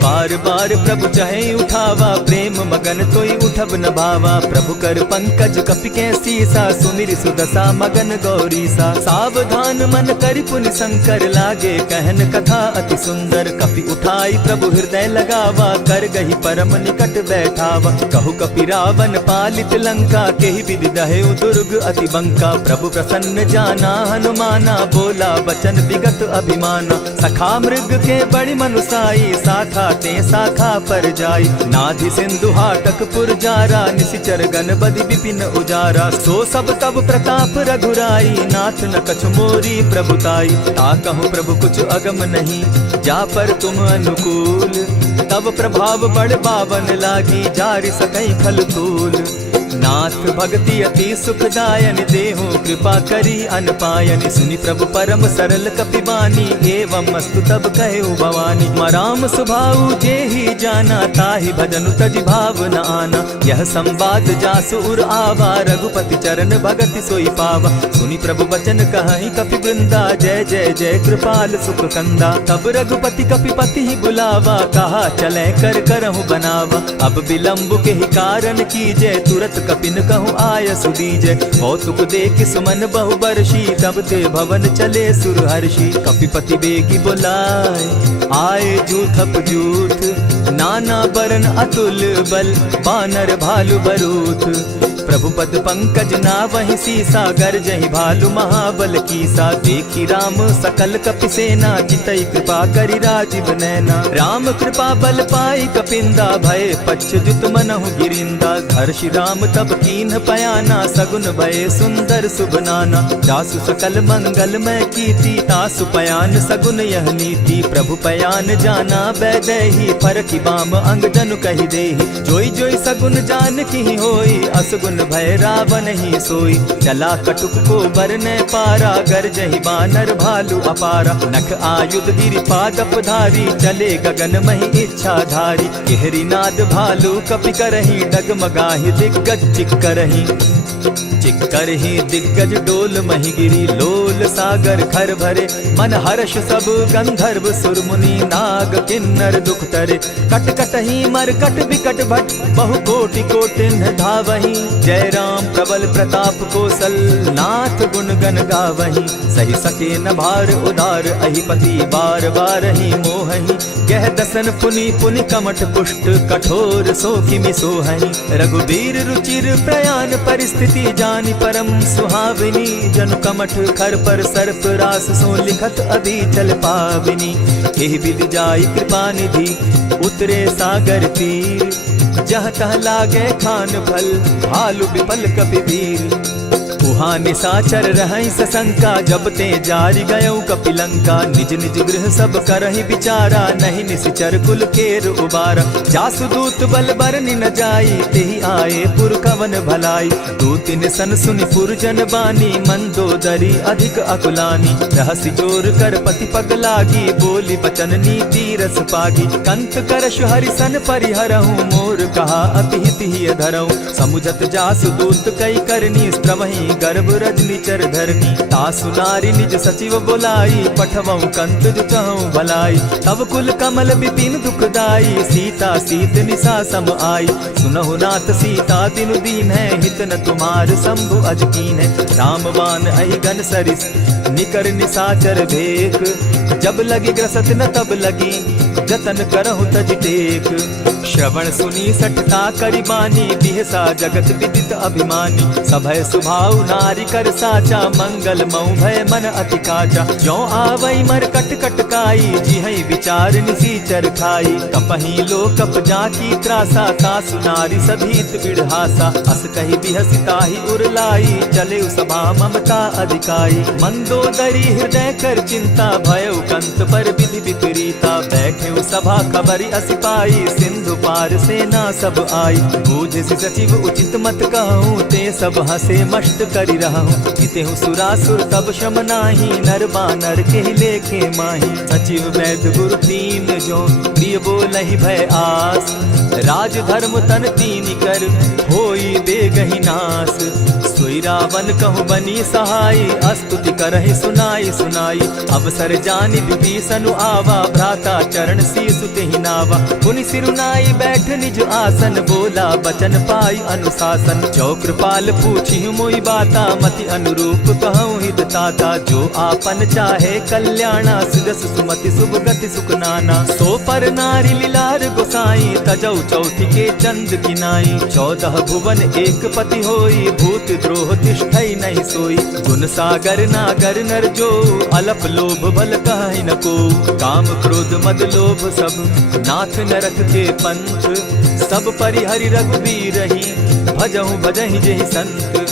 बार बार प्रभु चहे उठावा, प्रेम मगन तोई उठब न भावा। प्रभु कर पंकज कपि के सीसा, सुमिर सुदशा मगन गौरीसा। सावधान मन करि पुनि शंकर, लागे कहन कथा अति सुंदर। कपि उठाई प्रभु हृदय लगावा, कर गही परम निकट बैठावा। कहु कपि रावण पालित लंका, केहि विधि दहेउ दुर्ग अति बंका। प्रभु प्रसन्न जाना हनुमाना, बोला बचन विगत अभिमाना। सखा मृग के बड़ि मनुसाई, साखा ते शाखा पर जाई। नाधि सिंधु हाटक पुर जारा, निसिचर गण बदि विपिन उजारा। सो सब तब प्रताप रघुराई, नाथ न कछु मोरी प्रभुताई। ताकहु प्रभु कुछ अगम नहीं, जा पर तुम अनुकूल। तब प्रभाव बड़ पावन लागी, जारि सकई फल फूल। नाथ भक्ति अति सुखदायन, देहु कृपा करी अनपायनि। सुनि प्रभु परम सरल कपिबानी, एवं मस्तु तब कहेउ भवानी। मराम सुभाऊ जेहि जाना, ताहि भजनु तजि भाव न आना। यह संवाद जासु उर आवा, रघुपति चरण भगति सोई पावा। सुनि प्रभु बचन कहि कपि वृंदा, जय जय जय कृपाल सुख कंदा। तब रघुपति कपिपति ही बुलावा, कहा चले कर करहु बनावा। अब विलंब के ही कारण कीजय, तुरत कपिन कहूँ आय सुदीजय। कौतुक देख सुमन बहु बरसी, तब ते भवन चले सुर हर्षि। कपिपति बेगी बुलाए, आए जूथप जूथ। नाना बरन अतुल बल, बानर भालु बरूथ। प्रभु पद पंकज ना वही सीसा, गर्जहि भालु महाबल कीसा। देखी राम सकल कपि सेना, जितई कृपा करि राजीव नैना। राम कृपा बल पाई कपिंदा, भय पच्युत मनहु गिरिंदा। हर्षि राम तब कीन्ह पयाना, सगुन भय सुंदर शुभ नाना। जासु सकल मंगल में कीर्ति, तासु पयान सगुन यह नीति। प्रभु पयान जाना बैदेही, फरकि बाम अंग जनु कहि देहि। जोई जोई सगुन जान की होई, असगुन भय रावण ही सोई। चला कटुक को बरने पारा, गरजहि बानर भालु अपारा। नख आयुध गिरि पादप धारी, चले गगन महि इच्छा धारी। केहरी नाद भालु कपि करहि, डगमगाहि दिग्गज चिक्करहि। चिक्करहि दिग्गज डोल महि गिरी, लोल सागर खर भरे। मन हर्ष सब गंधर्व सुर मुनि, नाग किन्नर दुख तरे। कट कटहि मरकट विकट भट, बहु कोटि कोटिन्ह धावहि। जय राम प्रबल प्रताप कौशल, नाथ गुण गण गावहि। सही सके न भार उदार, अहिपति बार बार ही मोहहि। कह दसन पुनि पुनि कमठ पुष्ट, कठोर सो किमि सोहहि। रघुबीर रुचिर प्रयाण परिस्थिति, जानि परम सुहाविनी। जनु कमठ खर पर सर्प रास, सो लिखत अभी चल पाविनी। एहि विधि जाई कृपा निधि, उतरे सागर तीर। जहाँ तह लागे खान फल, भालु विपल कपिवीर। उहाँ निशाचर रहै सशंका, जब ते जारि गयौ कपिलंका। निज निज गृह सब करहि विचारा, नहीं निशिचर कुल केर उबारा। जासु दूत बल बरनि न जाई, तेहि आए पुर कवन भलाई। दूतिन सन सुनि पुरजन बानी, मंदोदरी अधिक अकुलानी। रहसि जोर कर पति पग लागी, बोली बचन नीति रस पागी। कंत करश हरि सन परिहरहु, मोर कहा अति हित ही प्रिय धरऊ। समुझत जासु दूत कई करनी, स्त्रवही गर्भ रजनी चर धरनी। तासु नारी निज सचिव बोलाई, पठवऊ कंत चहु भलाई। तब कुल कमल विपिन दुखदाई, सीता सीत निसा सम आई। सुनहु नाथ सीता तिनु दीन है, हित न तुम्हार शंभु अजकीन है। रामबान अहि गन सरिस निकर निसाचर भेक, जब लगी ग्रसत न तब लगी जतन करहु तज टेक। श्रवण सुनी सठता करिबानी, बिहसा जगत विदित अभिमानी। सभय सुभाव नारी कर साचा, मंगल मऊ भय मन अति काचा। जो आवई मर कट कट काई, जिहई विचार निसीचर खाई। कपही लो कप जाकी त्रासा, तासु नारी सभीत बिढ़ासा। अस कही बिहसिता ही उरलाई, चले सभा ममता अधिकाई। मंदोदरी हृदय कर चिंता, भयउ कंत पर विधि विपरीता। बैठे सभा खबरी असी पाई, सिंधु पार सेना सब आई। बूझ सचिव उचित मत कहूँ, ते सब हसे मष्ट करि रहूँ। जितेहु सुरासुर तब शम नाही, नर बानर के लेखे माही। सचिव वैद्य गुरु तीन जो, प्रिय बोलहि भय आस। राज धर्म तन तीन कर, होई बेगहि नास। सोई रावण कहूँ बनी सहाय, अस्तुति करहि सुनाई सुनाई। अवसर जानि विभीषण आवा, भ्राता चरण शीसु तेहि नावा। पुनि सिरुनाई बैठ निज आसन, बोला बचन पाई अनुशासन। जो कृपाल पूछी मोई बाता, मति अनुरूप कहूँ हित ताता। जो आपन चाहे कल्याणा, सिदस सुमति शुभ गति सुख नाना। सो पर नारी लीलार गोसाई, तजौ चौथी के चंद किनाई। 14 भुवन एक पति होई, भूत द्रोह तिष्ठई नहीं सोई। गुण सागर नागर नर जो, अलप लोभ बल कहि न को। काम क्रोध मद लोभ सब, नाथ नरक के पंथ। सब परिहरि रघुबीर रही, भजहु भजहि जेहि संत।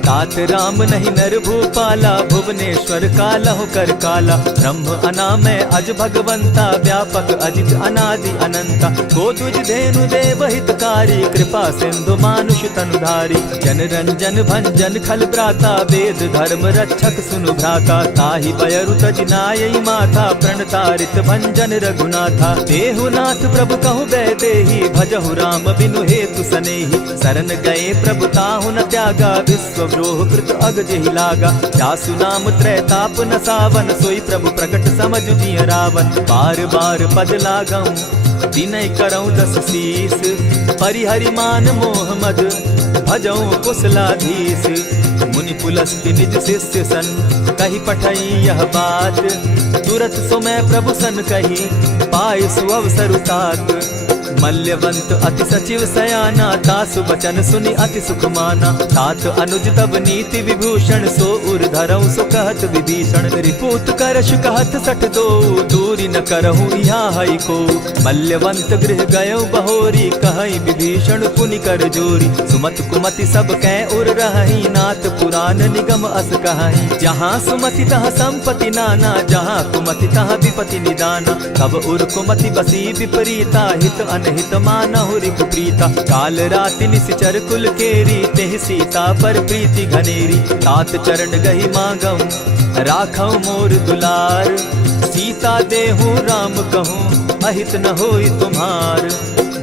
तात राम नहीं नर भूपाला, भुवनेश्वर कालहु कर काला। ब्रह्म अनामय अज भगवंता, व्यापक अजित अनादि अनंता। को तुझ धेनु देव हितकारी, कृपा सिंधु मानुष तनुधारी। जन रंजन भंजन खल भ्राता, वेद धर्म रक्षक सुनु भ्राता। ताहि बयरु तज नायई माथा, प्रणतारित भंजन रघुनाथा। देहुनाथ प्रभु कहु बैदेही, भजहु राम बिनु हेतु सनेही। शरण गए प्रभु ताहु न त्यागा, विश्व द्रोह कृत अग जेहि लागा। जासु नाम त्रैताप न सावन, सोई प्रभु प्रकट समझ जिय रावण। बार बार पद लागऊं, विनय करऊं 10 शीस। परिहरि मान मोह मद, भजऊं कुशलाधीश। मुनि पुलस्ति निज शिष्य सन, कही पठई यह बात। तुरत सो मैं प्रभु सन कही, पाए सुअवसर तात। मल्यवंत अति सचिव सयाना, तासु बचन सुनि अति सुख माना। तात अनुज तब नीति विभूषण, सो उर धरऊं सो कहत विभीषण। रिपुत करश कहत सठ दो, दूरी न करहूँ यहाँ हई को। मल्यवंत गृह गयो बहोरी, कहई विभीषण पुनि कर जोरी। सुमत कुमति सब कै उर रही, नाथ पुराण निगम अस कहाई। जहाँ सुमति तहाँ संपत्ति नाना, जहाँ कुमति तहाँ विपति निदाना। तब उर कुमति बसी विपरीता, हित अनहित मानहु रिपु प्रीता। काल राति निशिचर कुल केरी, तेहि सीता पर प्रीति घनेरी। तात चरण गहि मांगऊं, राखऊं मोर दुलार। सीता देहूं राम कहूं, अहित न होई तुम्हार।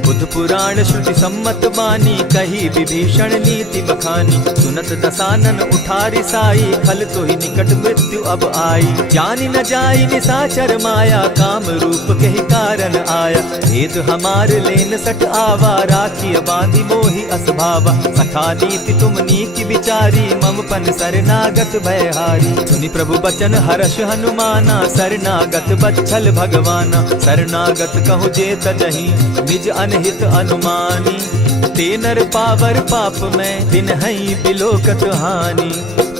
बुध पुराण श्रुति सम्मत बानी, कही विभीषण नीति बखानी। सुनत दसानन उठारी साई, खल तो ही निकट मृत्यु अब आई। जानी न जाई निसाचर माया, काम रूप के ही कारण आया। भेद हमार लेन सट आवा, राखी बांधी मोहि असभावा। सखा नीति तुम नीति विचारी, मम पन शरणागत भयहारी। सुनि प्रभु बचन हर्ष हनुमाना, शरणागत बच्छल भगवाना। शरणागत कहु जे तजहि, निज अनहित अनुमानी। ते नर पावर पाप में, दिन हई बिलोकत हानि।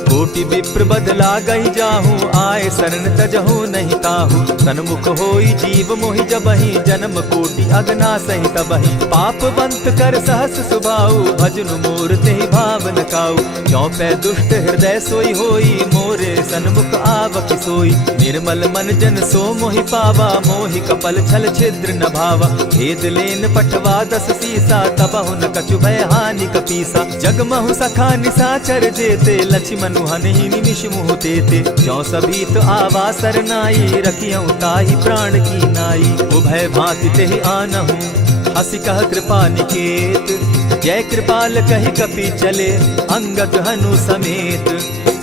कोटि विप्र बदला गई जाहूँ, आए शरण तजहु नहीं ताहू। सन्मुख होई जीव मोहि जबहि, जन्म कोटि अगना सहि तबहि। पाप बंत कर सहस सुभाऊ, भजनु मोर तेहि भावन काऊ। क्यों पै दुष्ट हृदय सोई होई, मोरे सन्मुख आवक सोई। निर्मल मन जन सो मोहि पावा, मोहि कपल छल छिद्र न भावा। भेद लेन पठवा 10 सीसा, तबहु न कछु भय हानि कपीसा। जगमहु सखा निसाचर जेते, लक्ष्मण हनहि निमिष मुह तेते। ज्यों सभीत आवा सरनाई, रखियऊं ताहि प्राण की नाई। उभय भांति तेहि आनहूं, हसी कह कृपा निकेत। जय कृपाल कही कपि चले अंगद हनु समेत।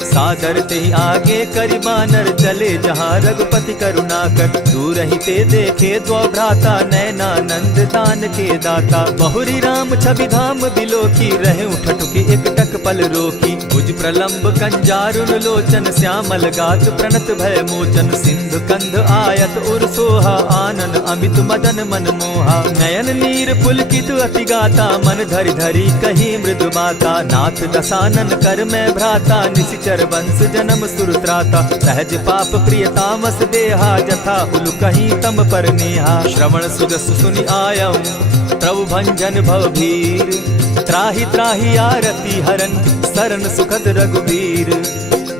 सादर ते आगे करि बानर चले जहाँ रघुपति करुणा कर। दूर ही ते देखे द्वौ भ्राता नैनानंद दान के दाता। बहुरी राम छवि धाम बिलोकी रहे ठठुकी एक टक पल रोकी। भुज प्रलंब कंजारुन लोचन श्यामल गात प्रणत भय मोचन। सिंधु कंध आयत उर सोहा आनन अमित मदन मन मोहा। नयन नीर पुलकित अति गाता मन धरि धरि कही मृदु बाता। नाथ दसानन कर मैं भ्राता निशिचर वंश जन्म सुरत्राता। सहज पाप प्रिय तामस देहा जथा उलु कहीं तम पर नेहा। श्रवण सुजस सुनि आयऊ प्रभु भंजन भवभीर। त्राहि त्राहि आरती हरन सरन सुखद रघुबीर।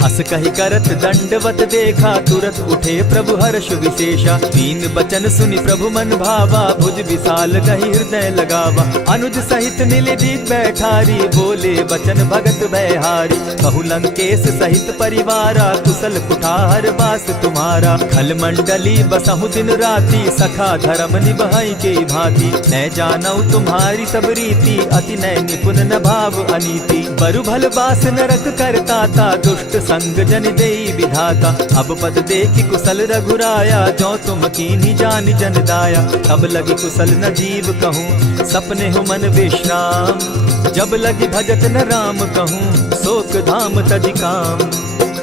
अस कही करत दंडवत देखा तुरत उठे प्रभु हर्ष विशेषा। दीन बचन सुनि प्रभु मन भावा भुज विशाल कही हृदय लगावा। अनुज सहित नीलदीप बैठारी बोले बचन भगत भयहारी। कहु लंकेश सहित परिवारा कुशल कुठार वास तुम्हारा। खल मंडली बसहु दिन राति सखा धर्म निभाई के भांति। न जानौ तुम्हारी सब रीति अति नय निपुण न भाव अनीति। बरु भल बास नरक करता ता दुष्ट संग जन देई विधाता। अब पद देखि कुशल रघुराया जो तुम कीन्ही जानि जन दाया। तब लगी कुशल न जीव कहूँ सपने हो मन विश्राम। जब लगी भजत न राम कहूँ शोक धाम तज काम।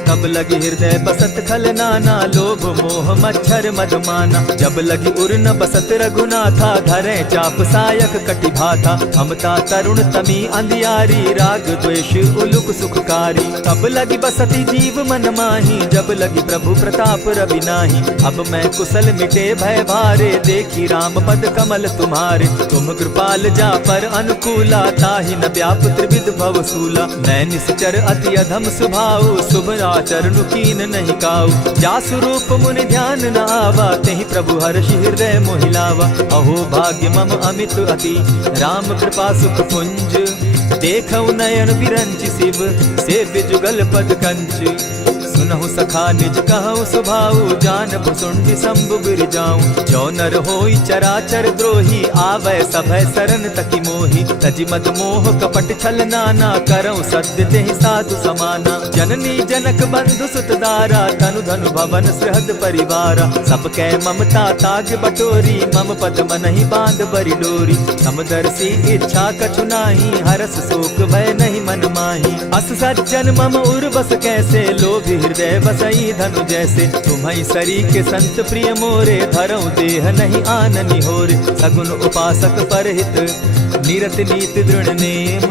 तब लगी हृदय बसत खल नाना लोभ मोह मच्छर मदमाना। जब लगी उर न बसत रघुनाथा धरे चाप सायक कटि भाता। ममता तरुण तमी अंधियारी राग द्वेष उलुक सुखकारी। तब लगी बसती जीव मन माही जब लगी प्रभु प्रताप रवि नाही। अब मैं कुशल मिटे भय भारे देखी राम पद कमल तुम्हारे। तुम कृपाल जा पर अनुकूला ताहि न व्याप त्रिविध भवसूला। मैं निश्चर अति अधम सुभाऊ शुभ चरणु कीन नहीं काऊ। जासु रूप मुनि ध्यान न आवा तेहि प्रभु हर्षि हृदय मोहिलावा। अहो भाग्य मम अमित अति राम कृपा सुख पुंज। देखऊ नयन विरंचि शिव सेव्य जुगल पद कंच। सुनहु सखा निज कहु सुभाऊ जान भुसुंडि शंभु गिर जाऊं। जो नर होई चराचर द्रोही आवे सभय सरन तकी मोही। तजि मद मोह कपट छल नाना करऊं सत्य तेहि साधु समाना। जननी जनक बंधु सुत दारा तनु धनु भवन सृहद परिवारा। सब कै ममता ताग बटोरी मम पद मनहि बांध बरि डोरी। समदर्शी इच्छा कछु नाही हरस शोक भय नहीं मन माही। अस सज्जन मम उर बस कैसे लोभी हृदय बसई धनु जैसे। तुम्हारी सरी के संत प्रिय मोरे धरऊ देह नहीं आननि होरे। सगुन उपासक परहित निरत नीत दृढ़ नेम।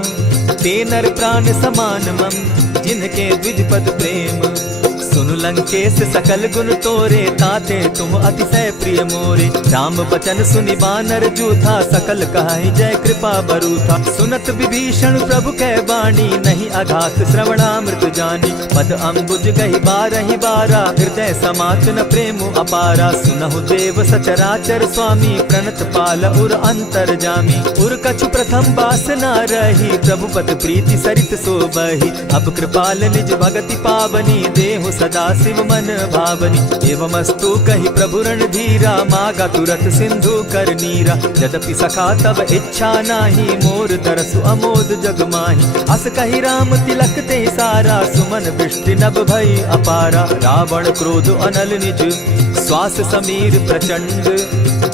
ते नर प्राण समान मम जिनके द्विज पद प्रेम। सुनु लंकेश सकल गुण तोरे ताते तुम अतिशय प्रिय मोरे। राम बचन सुनि बानर जूथा सकल कहाई जय कृपा बरूथा। सुनत विभीषण प्रभु कै बाणी नहीं अघात श्रवणामृत जानी। पद अम्बुज गहि बारहि बारा हृदय समात न प्रेम अपारा। सुनहु देव सचराचर स्वामी प्रणत पाल उर अंतर जामी। उर कछु प्रथम बास न रही प्रभु पद प्रीति सरित सोबहि। अब कृपाल निज भगति पावनी देहु सदा शिव मन भावनी। एवमस्तु कही प्रभु रणधीरा मागा तुरत सिंधु कर नीरा। यद्यपि सखा तब इच्छा नाही मोर तरसु अमोद जग माही। अस कही राम तिलक ते सारा सुमन वृष्टि नभ भई अपारा। रावण क्रोध अनल निज श्वास समीर प्रचंड।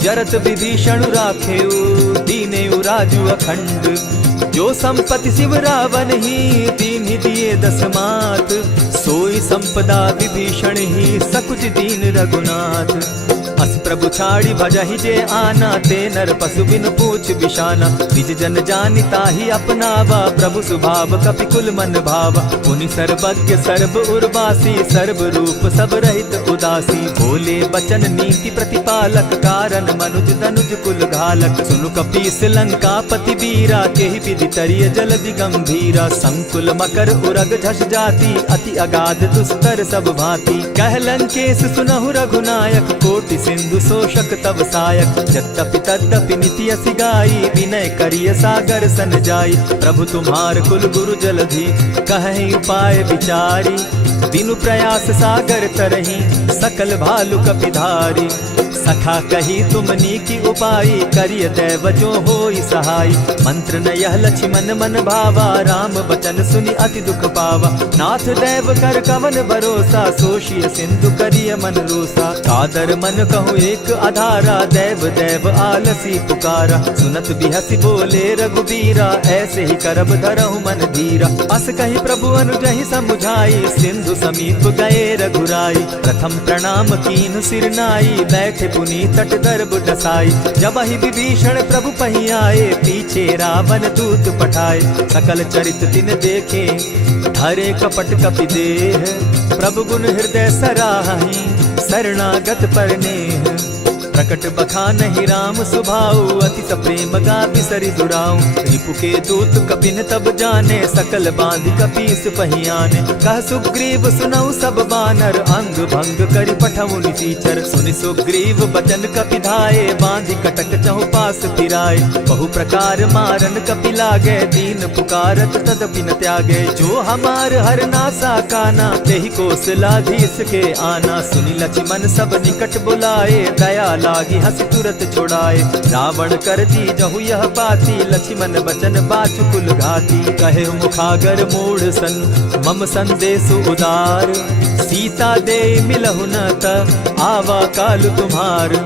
जरत विभीषण राखेउ दीनेउ राजु अखंड। जो संपत्ति शिव रावण ही दीन्हि दिए दस मात। सोई संपदा विभीषण ही सकुच दीन रघुनाथ। अस प्रभु छाड़ी भजहि जे आना ते नर पशु बिन पूछ बिशाना। निज जन जानि ताहि अपनावा प्रभु स्वभाव कपि कुल मन भावा। पुनि सर्वज्ञ सर्व उर्वासी सर्व रूप सब रहित उदासी। बोले बचन नीति प्रतिपालक कारण मनुज तनुज कुल घालक। सुनु कपीस लंका पति बीरा केहि विधि तरिय जलधि गंभीरा। संकुल मकर उरग झस जाति अति अगाध दुस्तर सब भांति। कह लंकेश सुनहु रघुनायक कोटि सिंधु शोषक तब सायक। यद्यपि तद्यपि निति असि गाई विनय करिय सागर सन जाई। प्रभु तुम्हार कुल गुरु जलधि कहि उपाय विचारी। बिनु प्रयास सागर तरहि सकल भालु कपिधारी। सखा कही तुमनी की उपाय, करिय दैव जो होई सहाय। मंत्र न यह लक्ष्मण मन भावा, राम बचन सुनि अति दुख पावा। नाथ दैव कर कवन भरोसा, सोशिय सिंधु करिय मन रोसा। कादर मन कहूँ एक आधारा, दैव दैव आलसी पुकारा। सुनत बिहसी बोले रघुबीरा, ऐसे ही करब धरहु मन धीरा। अस कही प्रभु अनुजहि समुझाई, सिंधु समीप गए रघुराई। प्रथम प्रणाम कीन सिर नाई, बैठे पुनि तट दर्ब डसाई। जब ही विभीषण प्रभु पही आए, पीछे रावण दूत पठाए। सकल चरित तिन देखे, हरे कपट कपि देह। प्रभु गुण हृदय सराहि, शरणागत पर नेह। प्रकट बखानहि राम सुभाऊ, अति प्रेम गा बिसरि दुराऊ। रिपु के दूत कपिन तब जाने, सकल बांधि कपीस पहियाने। कह सुग्रीव सुनऊ सब बानर, अंग भंग करि पठऊ निसीचर। सुनि सुग्रीव बचन कपि धाये, बांधि कटक चहु पास फिराए। बहु प्रकार मारन कपि लागे, दीन पुकारत तदपि न त्यागे। जो हमार हर नासा काना, तेहि कौशलाधीश के आना। सुनि लक्ष्मण सब निकट बुलाए, दया लागी हंस तुरत छुड़ाए। रावण कर दी जहु यह बाती, लक्ष्मण बचन बाचुकुल घाती। कहे मुखागर मूढ़ सन, मम संदेश उदार। सीता दे मिलहु न त, आवा काल तुम्हार।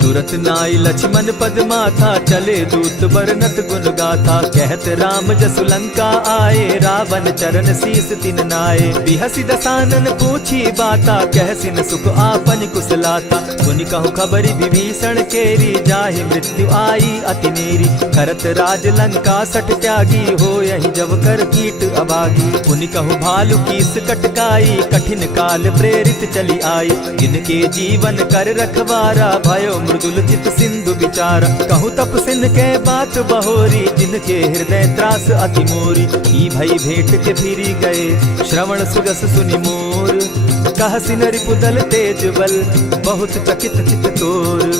तुरत नाई लक्ष्मण पद माथा, चले दूत बरनत गुण गाथा। कहत राम जसु लंका आए, रावण चरण शीस तिन नाये। बिहसि दसानन पूछी बाता, कहसिन सुख आपन कुशलाता। मुनि कहु खबरि विभीषण केरी, जाहि मृत्यु आई अति नेरी। करत राज लंका सठ त्यागी, हो यही जब कर कीट अभागी। मुनि कहु भालु कीस कटकाई, कठिन काल प्रेरित चली आई। जिनके जीवन कर रखवारा, भयो मृदुल चित सिंधु विचार। कहु तप सिन के बात बहोरी, जिनके हृदय त्रास अति मोरी। की भई भेंट के फिरी गए, श्रवण सुगस सुनि मोर। कह सिन रिपुदल तेज बल, बहुत चकित चित तोर।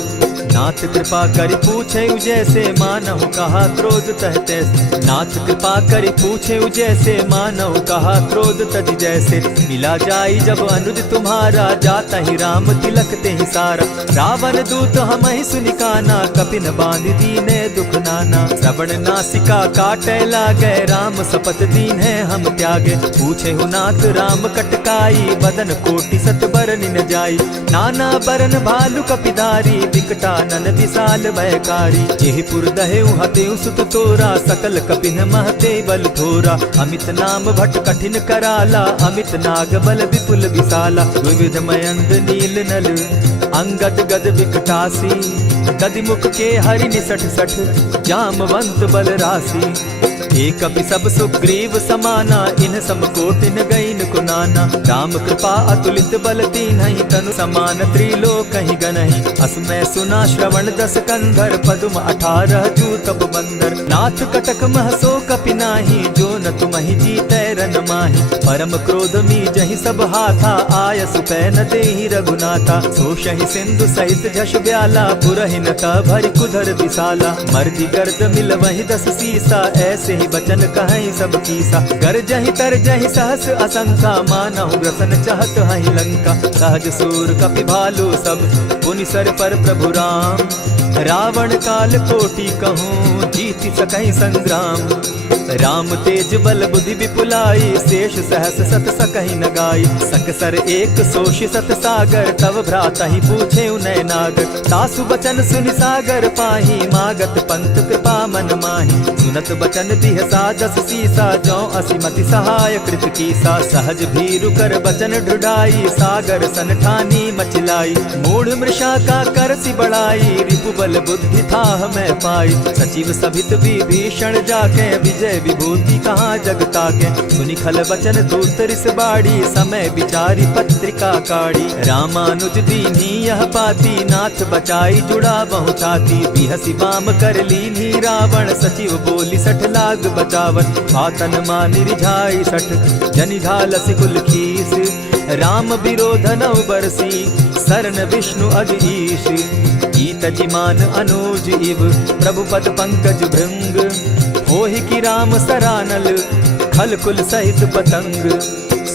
नाथ कृपा करि पूछे जैसे, मानहु कहा क्रोध तह तैसे। नाथ कृपा करि पूछे जैसे, मानहु कहा क्रोध तज जैसे। मिला जाई जब अनुज तुम्हारा, जाता ही राम तिलक ते ही सारा। रावण दूत हम ही सुनि काना, कपिन बांधि दीने दुख नाना। श्रवण नासिका काटे लागे, राम सपत दीन है हम त्यागे। पूछे हु नाथ राम कटकाई, बदन कोटि सत बरन न जाई। नाना बरन भालु कपिधारी, विकटा नन विशाल भयकारी। जेहि पुर दहेउ हतेउ सुत तोरा, सकल कपिन महते बल थोरा। अमित नाम भट कठिन कराला, अमित नाग बल विपुल विशाला। विविध मयंद नील नल, अंगद गद विकटासी। गदि मुख के हरि निसठ सठ, जामवंत बल राशि। एक कपि सब सुग्रीव समाना, इन सम कोटिन गईन कुनाना। राम कृपा अतुलित बल तीन्हि, तनु समान त्रिलोक ही गनहि। असमय सुना श्रवण दस कंधर, पदुम 18 जूतप बंदर। नाथ कटक महसो कपि नाही, जो न तुमहि जीतै रन माहि। परम क्रोध मी जहि सब हाथा, आयसु पै न देहि रघुनाथा। सोषहि सिंधु सहित झष ब्याला, पुरहि न त भरि कुधर विशाला। मर्दि गर्द मिल वहि 10 सीसा, ऐसे बचन कहीं सब कीसा। कर जहि तर जहि सहस असंखा, मानहु ग्रसन चाहत हहि लंका। सहज सूर कपि भालु सब, पुनि सर पर प्रभु राम। रावण काल कोटि कहूँ, जीति सकहि संग्राम। राम तेज बल बुद्धि विपुलाई, शेष सहस सत सकहि न गाई। सकसर एक सोष सत सागर, तव भ्राता ही पूछे उनय नागर। तासु बचन सुनि सागर पाही, मागत पंत कृपा मन माही। सुनत बचन बिहसा 10 सीसा, जौ असिमति सहाय कृत कीसा। सहज भीरु कर बचन ढुढ़ाई, सागर सन ठानी मचिलाई। मूढ़ मृषा का करसि बढ़ाई, रिपु बल बुद्धि थाह मैं पाई। सचिव सभित विभीषण जाके, विजय विभूति कहाँ जगता के। सुनि खल बचन दूत रिस बाड़ी, समय विचारी पत्रिका काढ़ी। रामानुज दीन्ही यह पाती, नाथ बचाई जुड़ा बहु छाती। बिहसी बाम कर लीन्ही रावण, सचिव बोली 60 लाग बचावन। आतन मानि रिझाई 60, जनि ढालसि कुल खीस। राम विरोध नौ बरसी, शरण विष्णु अधीश। गीत जिमान अनुज इव, प्रभु पद पंकज भृंग। होहि की राम सरानल, खल कुल सहित पतंग।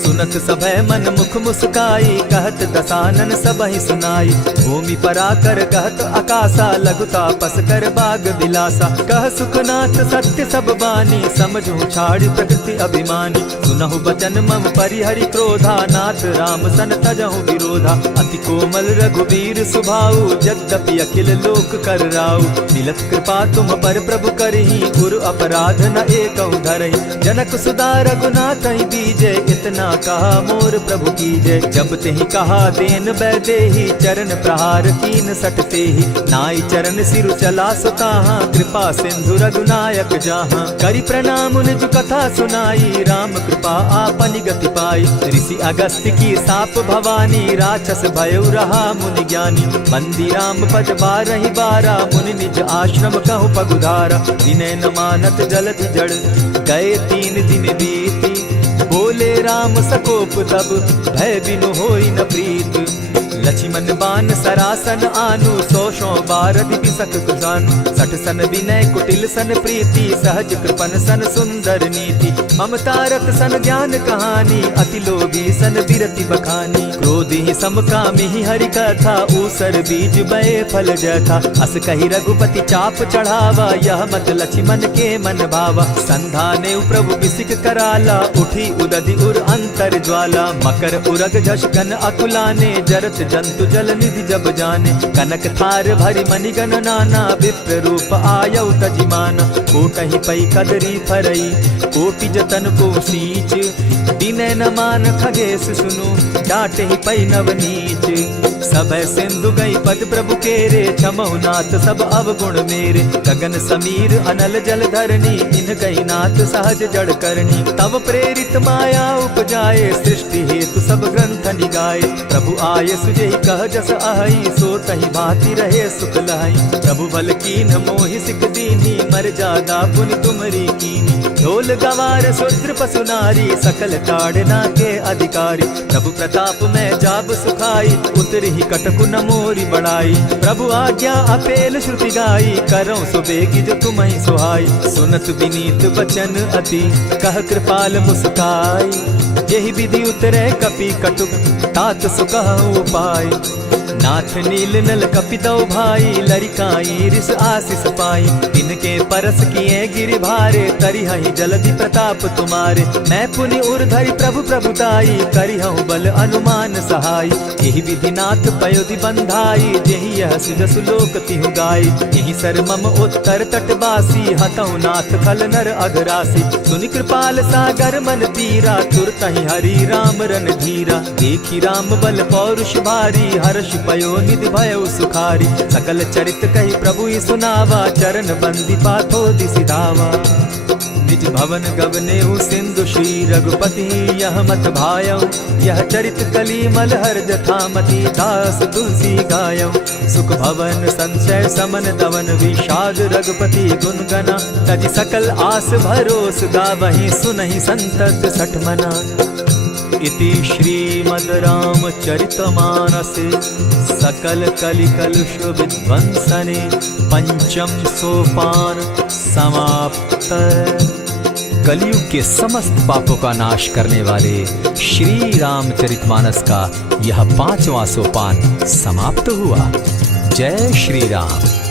सुनत सभय मन मुख मुस्काई, कहत दसानन सबहि सुनाई। भूमि पराकर कहत आकाशा, लघु तापस कर बाग बिलासा। कह सुखनाथ सत्य सब बानी, समझू छाड़ प्रकृति अभिमानी। सुनहु बचन मम परिहरि क्रोधा, नाथ राम सन तजहु विरोधा। अति कोमल रघुबीर सुभाऊ, यद्यपि अखिल लोक कर राऊ। मिलत कृपा तुम पर प्रभु करही, गुरु अपराध न एकहु धरहि। जनक सुदा रघुनाथ ही बीजे, इतना कहा मोर प्रभु कीजे। जब तेहि कहा देन बैदेही, चरण प्रहार कीन सटते ही। नाई चरण सिरु चला सुताहा, कृपा सिंधु रघुनायक जाहा। करि प्रणाम निज कथा सुनाई, राम कृपा आपनि गति पाई। ऋषि अगस्त्य की साप भवानी, राक्षस भयउ रहा मुनि ज्ञानी। बंदी राम पद बारहि बारा, मुनि निज आश्रम कहु पगुधारा। विनय न मानत जलधि जड़, गए 3 दिन बीती। बोले राम सकोप तब, भय बिनु होई न प्रीत। लक्ष्मण बान सरासन आनु, 100 बारदि बिसक कुजानु। 60 सन विनय कुटिल सन प्रीति, सहज कृपन सन सुंदर नीति। ममता रत सन ज्ञान कहानी, अति लोभी सन बिरति बखानी। क्रोधि समकामी हरि कथा, ऊसर बीज बये फल जथा। अस कहि रघुपति चाप चढ़ावा, यह मत लक्ष्मण के मन भावा। संधाने प्रभु बिसिक कराला, उठी उदधि उर अंतर ज्वाला। मकर उरग झष घन अकुलाने, जरत जंतु जल निधि जब जाने। कनक थार भरी मणिगण नाना, विप्र रूप आयउ तजिमाना। कोटहि पै कदरी फरई, कोटि जतन को सींच। विनय न मान खगेश सुनु, डांटहि पै नवनीच। सभय सिंधु गई पद प्रभु केरे, क्षमहु नाथ सब अवगुण मेरे। गगन समीर अनल जल धरनी, इन गई नाथ सहज जड़ करनी। तब प्रेरित माया उपजाए, सृष्टि हेतु सब ग्रंथ निगाए। प्रभु आये सुजेहि कह जस अहि, सो तहि भांति रहे सुख लहै। प्रभु बल कीन्ह मोहि सिख दीन्ही, मर जादा पुनि तुमरी कीन्ही। ढोल गवार शूद्र पशु नारी, सकल ताड़ना के अधिकारी। प्रभु प्रताप में जाब सुखाई, उतरहि कटकु न मोरी बड़ाई। प्रभु आज्ञा अपेल श्रुति गाई, करऊं सुबेगी जो तुम्हि सुहाई। सुनत विनीत बचन अति, कह कृपाल मुस्काई। जेहि विधि उतरे कपि कटुक, तात सुकहु उपाय। नाथ नील नल कपितौ भाई, लरिकाई रिस आशीष पाई। तिनके परस किए गिरि भारे, तरिहहि जलधि प्रताप तुम्हारे। मैं पुनि उर्धरि प्रभु प्रभुताई, करिहु बल अनुमान सहाय। एहि विधि नाथ पयोधि बंधाई, जेहि यह सुजसु लोक तिहु गाई। एहि सर मम उत्तर तटवासी, हतौ नाथ खल नर अघरासी। सुनि कृपाल सागर मन तीरा, तुरतहि हरि राम रन धीरा। देखि राम बल पौरुष भारी, हर्ष पयो निधि भयउ सुखारी। सकल चरित कहि प्रभु सुनावा, चरण बंदी पाथो दिसि धावा। निज भवन गवनेउ सिंधु श्री रघुपति, यह मत भायउ। यह चरित कली मलहर जथामति, दास तुलसी गायउ। सुख भवन संशय समन दवन, विषाद रघुपति गुण गना। तजि सकल आस भरोस, गावहि सुनहि संतत सठ मना। इति श्रीमद् रामचरितमानसे, सकल कलि कलुष विध्वंसने। पंचम सोपान समाप्त। कलयुग के समस्त पापों का नाश करने वाले श्री रामचरितमानस का यह 5वां सोपान समाप्त हुआ। जय श्री राम।